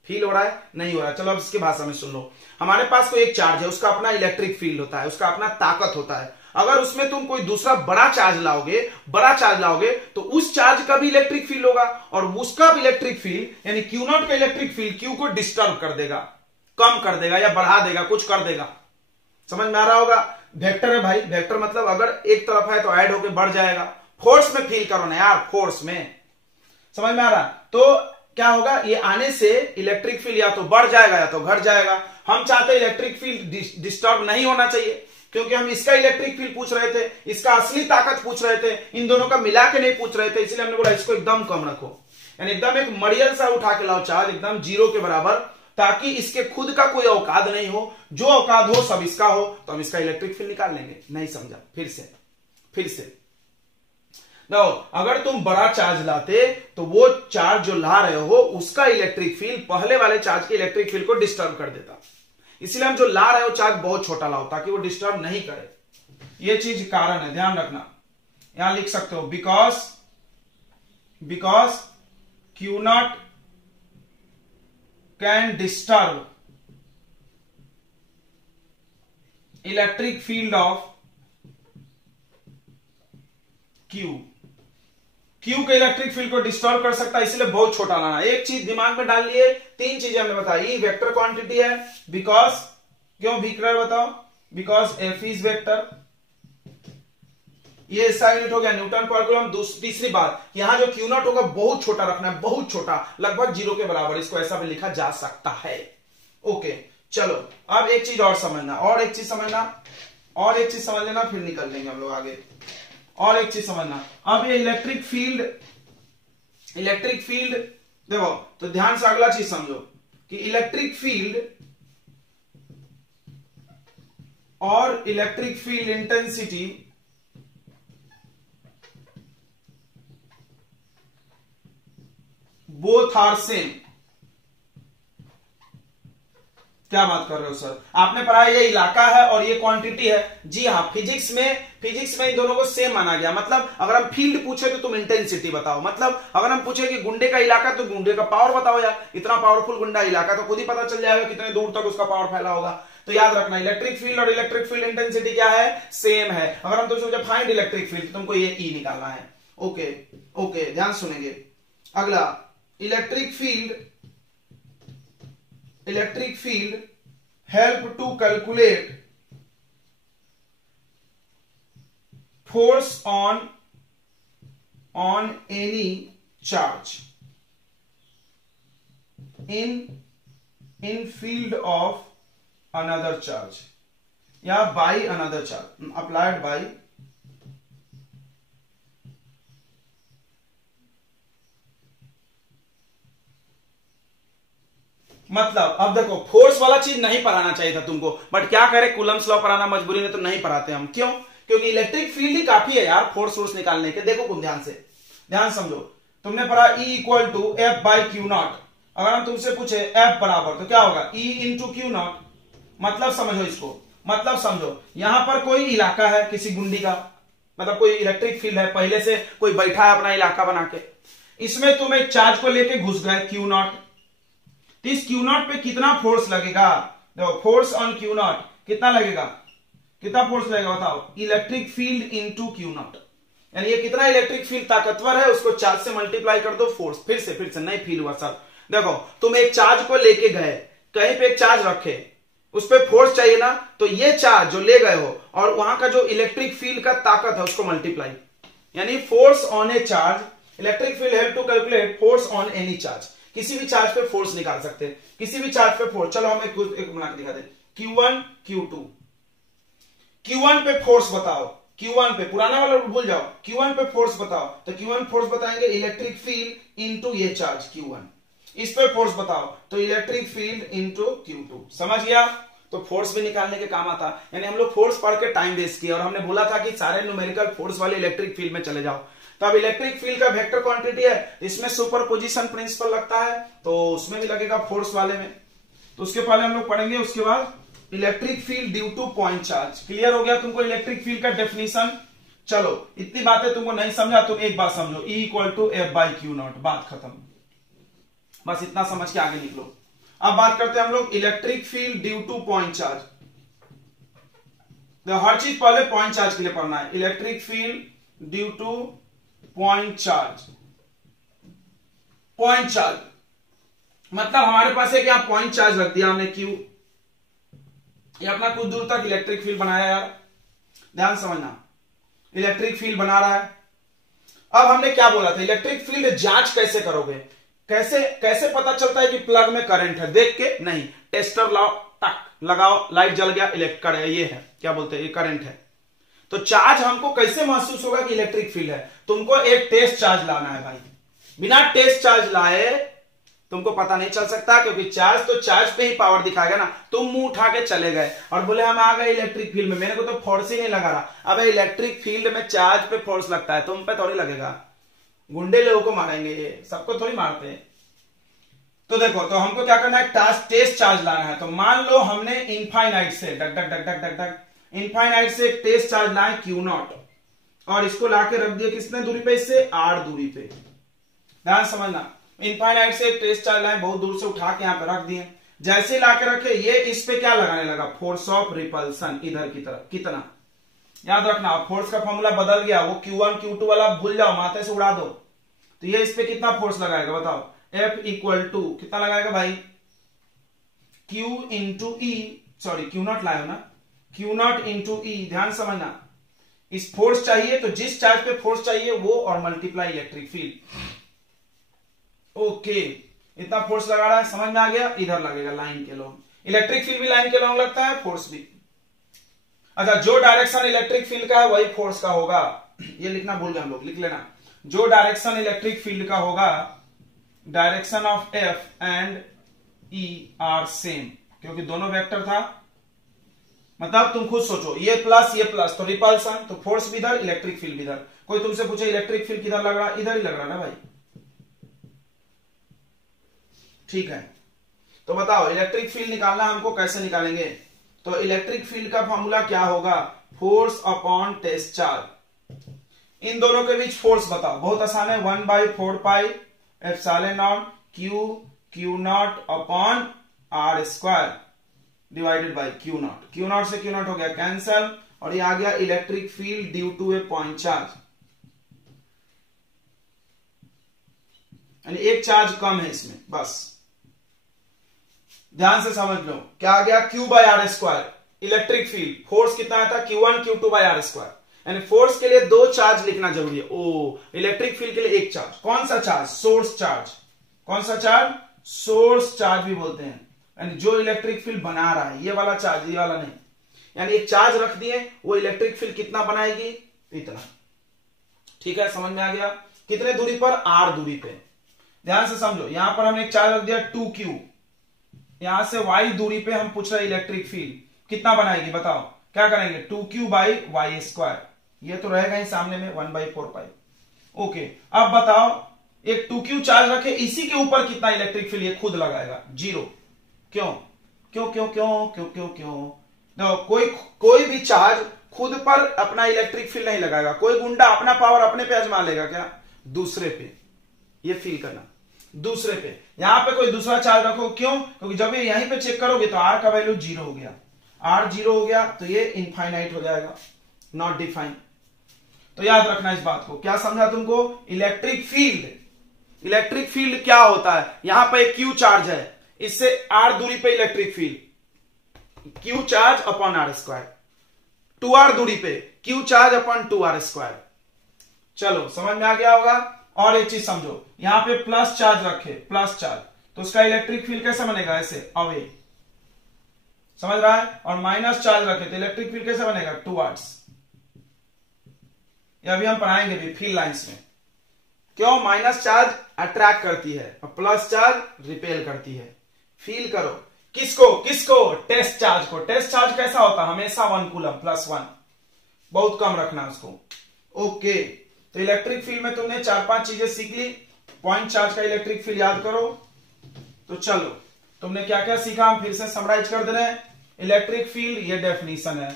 फील हो रहा है? नहीं हो रहा। चलो अब इसकी भाषा में सुन लो। हमारे पास कोई एक चार्ज है, उसका अपना इलेक्ट्रिक फील्ड होता है, उसका अपना ताकत होता है। अगर उसमें तुम कोई दूसरा बड़ा चार्ज लाओगे तो उस चार्ज का भी इलेक्ट्रिक फील्ड होगा और उसका भी इलेक्ट्रिक फील्ड यानी Q नॉट का इलेक्ट्रिक फील्ड Q को डिस्टर्ब कर देगा, कम कर देगा या बढ़ा देगा, कुछ कर देगा। समझ में आ रहा होगा? वेक्टर है भाई, वेक्टर मतलब अगर एक तरफ है तो ऐड होकर बढ़ जाएगा। फोर्स में फील करो ना यार, फोर्स में। समझ में आ रहा? तो क्या होगा, ये आने से इलेक्ट्रिक फील्ड या तो बढ़ जाएगा या तो घट जाएगा। हम चाहते हैं इलेक्ट्रिक फील्ड डिस्टर्ब नहीं होना चाहिए, क्योंकि हम इसका इलेक्ट्रिक फील्ड पूछ रहे थे, इसका असली ताकत पूछ रहे थे, इन दोनों का मिला के नहीं पूछ रहे थे, इसलिए हमने बोला इसको एकदम कम रखो, यानी एकदम एक मरियल सा उठा के लाओ चार्ज, एकदम जीरो के बराबर, ताकि इसके खुद का कोई औकात नहीं हो, जो औकात हो सब इसका हो, तो हम इसका इलेक्ट्रिक फील्ड निकाल लेंगे। नहीं समझा? फिर से नो, अगर तुम बड़ा चार्ज लाते तो वो चार्ज जो ला रहे हो उसका इलेक्ट्रिक फील्ड पहले वाले चार्ज के इलेक्ट्रिक फील्ड को डिस्टर्ब कर देता। इसलिए हम जो ला रहे हो चार्ज बहुत छोटा लाओ ताकि वो डिस्टर्ब नहीं करे। ये चीज कारण है, ध्यान रखना। यहां लिख सकते हो because Q not can disturb electric field of Q के इलेक्ट्रिक फील्ड को डिस्टर्ब कर सकता है, इसलिए बहुत छोटा लाना। एक चीज दिमाग में डाल लिए, तीन चीजें हमने बताई। वेक्टर क्वांटिटी है, बिकॉज, क्यों वेक्टर बताओ, बिकॉज F इज वेक्टर, ये इसका यूनिट हो गया न्यूटन पर कूलम। तीसरी बात, यहां जो Q नॉट होगा बहुत छोटा रखना है, बहुत छोटा, लगभग जीरो के बराबर, इसको ऐसा भी लिखा जा सकता है। ओके चलो, अब एक चीज और समझना, और एक चीज समझ लेना, फिर निकल लेंगे हम लोग आगे। और एक चीज समझना, अब ये इलेक्ट्रिक फील्ड देखो, तो ध्यान से अगला चीज समझो कि इलेक्ट्रिक फील्ड और electric field intensity both are same. क्या बात कर रहे हो सर, आपने पढ़ा ये इलाका है और ये क्वांटिटी है। जी हाँ, फिजिक्स में इन दोनों को सेम माना गया। मतलब अगर हम फील्ड पूछे तो तुम इंटेंसिटी बताओ, मतलब अगर हम पूछे कि गुंडे का इलाका तो गुंडे का पावर बताओ यार, इतना पावरफुल गुंडा इलाका, तो खुद ही पता चल जाएगा कितने दूर तक उसका पावर फैला होगा। तो याद रखना, इलेक्ट्रिक फील्ड और इलेक्ट्रिक फील्ड इंटेंसिटी क्या है, सेम है। अगर हम तुमसे फाइंड इलेक्ट्रिक फील्ड, तुमको ये E निकालना है। ओके ध्यान सुनेंगे। अगला, electric field help to calculate force on any charge in field of another charge या by another charge applied by मतलब अब देखो, फोर्स वाला चीज नहीं पढ़ाना चाहिए था तुमको, बट क्या करें, कूलम्स लॉ पढ़ाना मजबूरी में, तो नहीं पढ़ाते हम। क्यों? क्योंकि इलेक्ट्रिक फील्ड ही काफी है यार फोर्स निकालने के। देखो तुम ध्यान समझो, तुमने पढ़ा E equal to F by Q nought. अगर हम तुमसे पूछे F बराबर, तो क्या होगा, E इंटू Q नॉट। मतलब समझो इसको, मतलब समझो यहां पर कोई इलाका है किसी गुंडी का, मतलब कोई इलेक्ट्रिक फील्ड है, पहले से कोई बैठा है अपना इलाका बना के, इसमें तुम एक चार्ज को लेके घुस गए Q नॉट। इस Q नॉट पे कितना फोर्स लगेगा, देखो फोर्स ऑन Q नॉट कितना लगेगा, कितना फोर्स लगेगा बताओ, electric field into Q not, यानी ये कितना इलेक्ट्रिक फील्ड ताकतवर है उसको चार्ज से मल्टीप्लाई कर दो फोर्स। फिर से नहीं फील हुआ सर। देखो तुम एक चार्ज को लेके गए, कहीं पे एक चार्ज रखे, उस पर फोर्स चाहिए ना, तो ये चार्ज जो ले गए हो और वहां का जो इलेक्ट्रिक फील्ड का ताकत है उसको मल्टीप्लाई, यानी force on a charge. Electric field help to calculate force on any charge. किसी भी चार्ज पे फोर्स निकाल सकते हैं, किसी भी चार्ज पे फोर्स। चलो हम एक बना के दिखा दें, Q1 Q2 Q1 पे फोर्स बताओ, Q1 पे, पुराना वाला भूल जाओ, Q1 पे फोर्स बताओ, तो Q1 फोर्स बताएंगे इलेक्ट्रिक फील्ड इनटू ये चार्ज Q1। इस पे फोर्स बताओ तो इलेक्ट्रिक फील्ड इनटू Q2। समझ गया? तो फोर्स भी निकालने के काम आता। यानी हम लोग फोर्स पढ़ के टाइम वेस्ट किया और हमने बोला था कि सारे न्यूमेरिकल फोर्स वाले इलेक्ट्रिक फील्ड में चले जाओ। तो अब इलेक्ट्रिक फील्ड का वेक्टर क्वांटिटी है, इसमें सुपरपोजिशन प्रिंसिपल लगता है, तो उसमें भी लगेगा फोर्स वाले में। तो उसके पहले हम लोग पढ़ेंगे, उसके बाद electric field due two point charge. Clear हो गया तुमको इलेक्ट्रिक फील्ड का डेफिनेशन? चलो इतनी बातें तुमको नहीं समझा, तुम एक बात समझो, E equal to F by Q nought, बात खत्म। बस इतना समझ के आगे निकलो। अब बात करते हैं हम लोग electric field due two point charge. तो हर चीज पहले पॉइंट चार्ज के लिए पढ़ना है। Electric field due two point charge. Point charge मतलब हमारे पास है क्या, पॉइंट चार्ज रख दिया हमने Q, ये अपना कुछ दूर तक इलेक्ट्रिक फील्ड बनाया यार, ध्यान समझना, इलेक्ट्रिक फील्ड बना रहा है। अब हमने क्या बोला था, इलेक्ट्रिक फील्ड जांच कैसे करोगे, कैसे कैसे पता चलता है कि प्लग में करंट है? देख के नहीं, टेस्टर लाओ, टक लगाओ, लाइट जल गया, इलेक्ट्रिक ये है, क्या बोलते हैं, ये करंट है। तो चार्ज हमको कैसे महसूस होगा कि इलेक्ट्रिक फील्ड है? तुमको एक टेस्ट चार्ज लाना है भाई, बिना टेस्ट चार्ज लाए तुमको पता नहीं चल सकता, क्योंकि चार्ज तो चार्ज पे ही पावर दिखाएगा ना। तुम मुंह उठा के चले गए और बोले हम आ गए इलेक्ट्रिक फील्ड में, मेरे को तो फोर्स ही नहीं लगा रहा। अब इलेक्ट्रिक फील्ड में चार्ज पे फोर्स लगता है, तुम पे थोड़ी लगेगा। गुंडे लोगों को मारेंगे, ये सबको थोड़ी मारते हैं। तो देखो, तो हमको क्या करना है, टेस्ट चार्ज लाना है। तो मान लो हमने इनफाइनाइट से duck duck duck duck duck duck infinite से एक टेस्ट चार्ज लाए Q0, और इसको लाके रख दिया किसने दूरी पे, इससे R दूरी पे। ध्यान समझना, इनफाइनाइट से एक टेस्ट चार्ज लाए, बहुत दूर से उठा के यहां पे रख दिए। जैसे लाके रखे, ये इस पे क्या लगाने लगा, फोर्स ऑफ रिपल्सन, इधर की तरफ। कितना याद रखना, फोर्स का फॉर्मूला बदल गया, वो Q1 Q2 वाला भूल जाओ, माथे से उड़ा दो। तो ये इस पे कितना फोर्स लगाएगा बताओ, F इक्वल टू कितना लगाएगा भाई, Q इंटू ई, सॉरी Q0 लाए हो ना, Q0 इंटू ई। ध्यान समझना, इस फोर्स चाहिए तो जिस चार्ज पे फोर्स चाहिए वो, और मल्टीप्लाई इलेक्ट्रिक फील्ड। ओके, इतना फोर्स लगा रहा है, समझ में आ गया? इधर लगेगा लाइन के लॉन्ग, इलेक्ट्रिक फील्ड भी लाइन के लॉन्ग लगता है, फोर्स भी। अच्छा, जो डायरेक्शन इलेक्ट्रिक फील्ड का है वही फोर्स का होगा, ये लिखना भूल गए हम लोग, लिख लेना। जो डायरेक्शन इलेक्ट्रिक फील्ड का होगा, direction of F and E are same, क्योंकि दोनों वेक्टर था। मतलब तुम खुद सोचो, ये प्लस तो रिपल्सन, तो फोर्स भी इधर, इलेक्ट्रिक फील्ड भी इधर। कोई तुमसे पूछे इलेक्ट्रिक फील्ड किधर लग रहा, इधर ही लग रहा ना भाई, ठीक है। तो बताओ इलेक्ट्रिक फील्ड निकालना हमको, कैसे निकालेंगे? तो इलेक्ट्रिक फील्ड का फॉर्मूला क्या होगा, फोर्स अपॉन टेस्ट चार्ज। इन दोनों के बीच फोर्स बताओ, बहुत आसान है, 1/4 pi epsilon not Q0 upon R square divided by Q0। Q0 से Q0 हो गया कैंसल, और ये आ गया electric field due to a point charge, यानी एक चार्ज कम है इसमें, बस ध्यान से समझ लो। क्या आ गया, Q by R square, electric field, force कितना आया था, Q1 Q2 by R square. यानी फोर्स के लिए दो चार्ज लिखना जरूरी है। ओ, इलेक्ट्रिक फील्ड के लिए एक चार्ज, कौन सा चार्ज, सोर्स चार्ज। कौन सा चार्ज, सोर्स चार्ज भी बोलते हैं, यानी जो इलेक्ट्रिक फील्ड बना रहा है, ये वाला चार्ज, ये वाला नहीं। यानी एक चार्ज रख दिए, वो इलेक्ट्रिक फील्ड कितना बनाएगी, इतना। ठीक है, समझ में आ गया? कितने दूरी पर, R दूरी पे। ध्यान से समझो, यहां पर हमने एक चार्ज रख दिया 2Q, यहां से Y दूरी पे हम पूछ रहे हैं इलेक्ट्रिक फील्ड कितना बनाएगी, बताओ क्या करेंगे, 2Q बाई Y स्क्वायर, ये तो रहेगा ही सामने में, 1/4 पाई। ओके, अब बताओ एक 2Q चार्ज रखे, इसी के ऊपर कितना इलेक्ट्रिक फील्ड ये खुद लगाएगा, 0। क्यों क्यों क्यों क्यों क्यों क्यों क्यों? तो कोई भी चार्ज खुद पर अपना इलेक्ट्रिक फील्ड नहीं लगाएगा। कोई गुंडा अपना पावर अपने पे आजमा लेगा क्या, दूसरे पे। ये फील करना, दूसरे पे। यहां पे कोई दूसरा चार्ज रखो, क्यों, क्योंकि जब ये यहीं पे चेक करोगे तो R का वैल्यू 0 हो गया, R 0 हो गया तो ये इनफाइनाइट हो जाएगा, नॉट डिफाइंड। तो याद रखना इस बात को। क्या समझा तुमको, इलेक्ट्रिक फील्ड क्या होता है, यहां पे Q चार्ज है, इससे R दूरी पे electric field, Q charge upon R square, 2R दूरी पे Q charge upon 2R square. चलो समझ में आ गया होगा। और एक चीज समझो, यहां पे प्लस चार्ज रखे, प्लस चार्ज, तो उसका इलेक्ट्रिक फील्ड कैसे बनेगा, ऐसे अवे, समझ रहा है, और माइनस चार्ज रखे तो इलेक्ट्रिक फील्ड कैसे बनेगा, टुवर्ड्स। ये अभी हम पढ़ाएंगे भी फील्ड लाइंस में। क्यों, माइनस चार्ज अट्रैक्ट करती है और प्लस चार्ज रिपेल करती है। फील करो किसको किसको, टेस्ट चार्ज को। टेस्ट चार्ज कैसा होता है, हमेशा 1 कूलम +1, बहुत कम रखना उसको। ओके, तो इलेक्ट्रिक फील्ड में तुमने 4-5 चीजें सीख ली। पॉइंट चार्ज का इलेक्ट्रिक फील्ड याद करो। तो चलो तुमने क्या क्या सीखा, हम फिर से समराइज कर दे रहे हैं। इलेक्ट्रिक फील्ड ये डेफिनेशन है,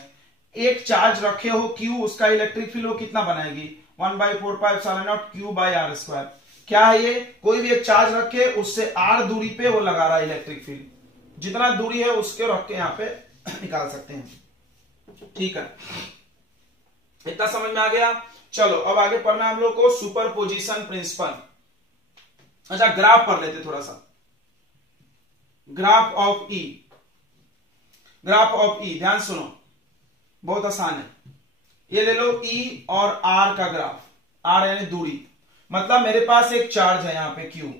एक चार्ज रखे हो Q, उसका इलेक्ट्रिक फील्ड वो कितना बनाएगी, 1/4πε0 Q/r²। क्या है ये, कोई भी एक चार्ज रखे, उससे r दूरी पे वो लगा रहा है इलेक्ट्रिक फील्ड। जितना दूरी है उसके रख के यहां पे निकाल सकते हैं। ठीक है, इतना समझ में आ गया। चलो अब आगे पढ़ना है हम लोग को सुपरपोजिशन प्रिंसिपल। अच्छा, ग्राफ पढ़ लेते थोड़ा सा। Graph of E, graph of E, ध्यान सुनो, बहुत आसान है। ये ले लो E और R का ग्राफ। R यानी दूरी, मतलब मेरे पास एक चार्ज है यहाँ पे Q,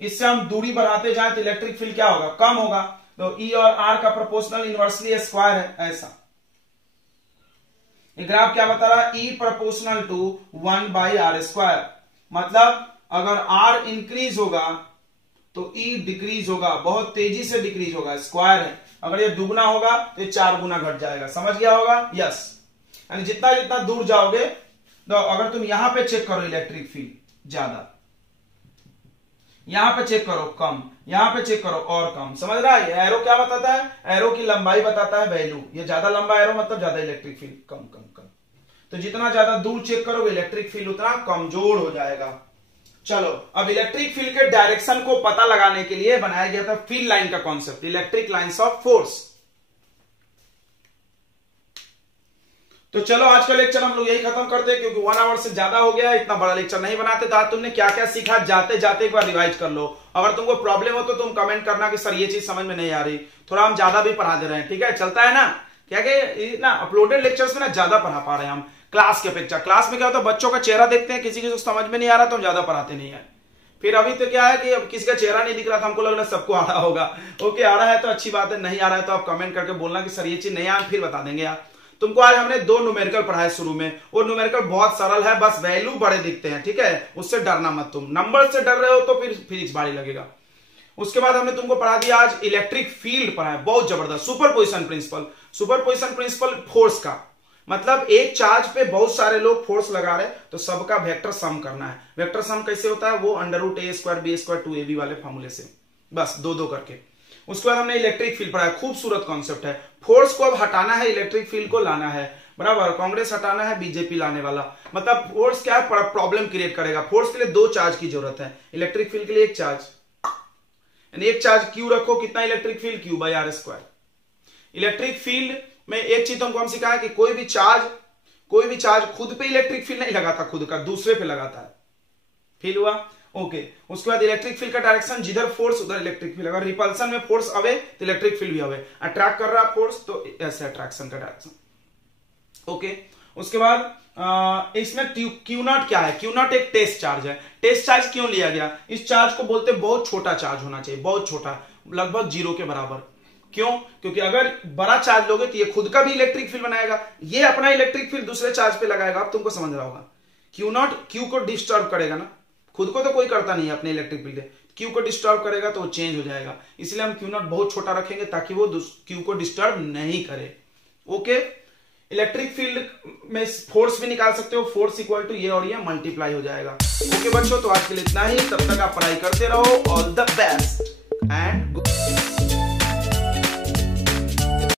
इससे हम दूरी बढ़ाते जाए तो इलेक्ट्रिक फील्ड क्या होगा, कम होगा। तो E और R का प्रोपोर्शनल इनवर्सली स्क्वायर है, ऐसा। ये ग्राफ क्या बता रहा है, E प्रोपोर्शनल टू 1/r²। मतलब अगर R इंक्रीज होगा तो E डिक्रीज होगा, बहुत तेजी से डिक्रीज होगा, स्क्वायर है। अगर ये दुगना होगा तो ये 4 गुना घट जाएगा। समझ गया होगा, यस। यानी जितना जितना दूर जाओगे, तो अगर तुम यहां पे चेक करो इलेक्ट्रिक फील्ड ज्यादा, यहां पे चेक करो कम, यहां पे चेक करो और कम। समझ रहा है, एरो क्या बताता है, एरो की लंबाई बताता है वैल्यू। ये ज्यादा लंबा एरो मतलब ज्यादा इलेक्ट्रिक फील्ड, कम कम कम। तो जितना ज्यादा दूर चेक करोगे इलेक्ट्रिक फील्ड उतना कमजोर हो जाएगा। चलो अब इलेक्ट्रिक फील्ड के डायरेक्शन को पता लगाने के लिए बनाया गया था फील्ड लाइन का concept, electric lines of force. तो चलो आज का लेक्चर हम लोग यही खत्म करते हैं, क्योंकि 1 आवर से ज्यादा हो गया, इतना बड़ा लेक्चर नहीं बनाते। तो आज तुमने क्या क्या सीखा, जाते जाते एक बार रिवाइज कर लो। अगर तुमको प्रॉब्लम हो तो तुम कमेंट करना कि सर ये चीज समझ में नहीं आ रही, थोड़ा हम ज्यादा भी पढ़ा दे रहे हैं। ठीक है, चलता है ना, क्या कि ना अपलोडेड लेक्चर्स में ना ज्यादा पढ़ा पा रहे हैं हम क्लास के अपेक्षा। क्लास में क्या होता है, बच्चों का चेहरा देखते हैं, किसी को समझ में नहीं आ रहा तो हम ज्यादा पढ़ाते नहीं है। फिर अभी तो क्या है कि अब किसी का चेहरा नहीं दिख रहा था, हमको लग रहा सबको आ रहा होगा। ओके, आ रहा है तो अच्छी बात है, नहीं आ रहा है तो आप कमेंट करके बोलना कि सर ये चीज नहीं आया, फिर बता देंगे यार। तुमको आज हमने 2 न्यूमेरिकल पढ़ाए शुरू में, और न्यूमेरिकल बहुत सरल है, बस वैल्यू बड़े दिखते हैं। ठीक है, उससे डरना मत, तुम नंबर से डर रहे हो तो फिर फिजिक्स भारी लगेगा। उसके बाद हमने तुमको पढ़ा दिया आज इलेक्ट्रिक फील्ड पढ़ा है, बहुत जबरदस्त। Superposition principle, superposition principle force का मतलब एक चार्ज पे बहुत सारे लोग फोर्स लगा रहे तो सबका वेक्टर सम करना है। वेक्टर सम कैसे होता है, वो √a² b² 2ab वाले फॉर्मूले से, बस 2-2 करके। उसके बाद हमने इलेक्ट्रिक फील्ड पढ़ा है, खूबसूरत कॉन्सेप्ट है। फोर्स को अब हटाना है, इलेक्ट्रिक फील्ड को लाना है, बराबर। कांग्रेस हटाना है, बीजेपी लाने वाला। मतलब फोर्स क्या है, प्रॉब्लम क्रिएट करेगा। फोर्स के लिए 2 चार्ज की जरूरत है, इलेक्ट्रिक फील्ड के लिए 1 चार्ज। यानी एक चार्ज Q रखो, कितना electric field, Q/r²। Electric field में एक चीज तुमको हम सिखाया कि कोई भी चार्ज खुद पे इलेक्ट्रिक फील्ड नहीं लगाता, खुद का दूसरे पे लगाता है। फील हुआ, ओके। उसके बाद इलेक्ट्रिक फील्ड का डायरेक्शन, जिधर फोर्स उधर इलेक्ट्रिक फील्ड। अगर रिपल्सन में फोर्स अवे तो इलेक्ट्रिक फील्ड भी अवे, अट्रैक्ट कर रहा फोर्स तो ऐसे अट्रैक्शन का डायरेक्शन, ओके। उसके बाद इसमें Q0 क्या है, Q0 एक टेस्ट चार्ज है। टेस्ट चार्ज क्यों लिया गया, इस चार्ज को बोलते हैं बहुत छोटा चार्ज होना चाहिए, बहुत छोटा, लगभग 0 के बराबर। क्यों, क्योंकि अगर बड़ा चार्ज लोगे तो ये खुद का भी इलेक्ट्रिक फील्ड बनाएगा, ये अपना इलेक्ट्रिक फील्ड दूसरे चार्ज पे लगाएगा। अब तुमको समझ रहा होगा, Q0 Q को डिस्टर्ब करेगा ना, खुद को तो कोई करता नहीं है अपने इलेक्ट्रिक फील्ड, Q को डिस्टर्ब करेगा तो वो चेंज हो जाएगा। इसलिए हम Q0 बहुत छोटा रखेंगे ताकि वो Q को डिस्टर्ब नहीं करे, ओके। इलेक्ट्रिक फील्ड में फोर्स भी निकाल सकते हो, फोर्स इक्वल टू ये और ये मल्टीप्लाई हो जाएगा। ओके बच्चों, तो आज के लिए इतना ही, तब तक आप पढ़ाई करते रहो। All the best and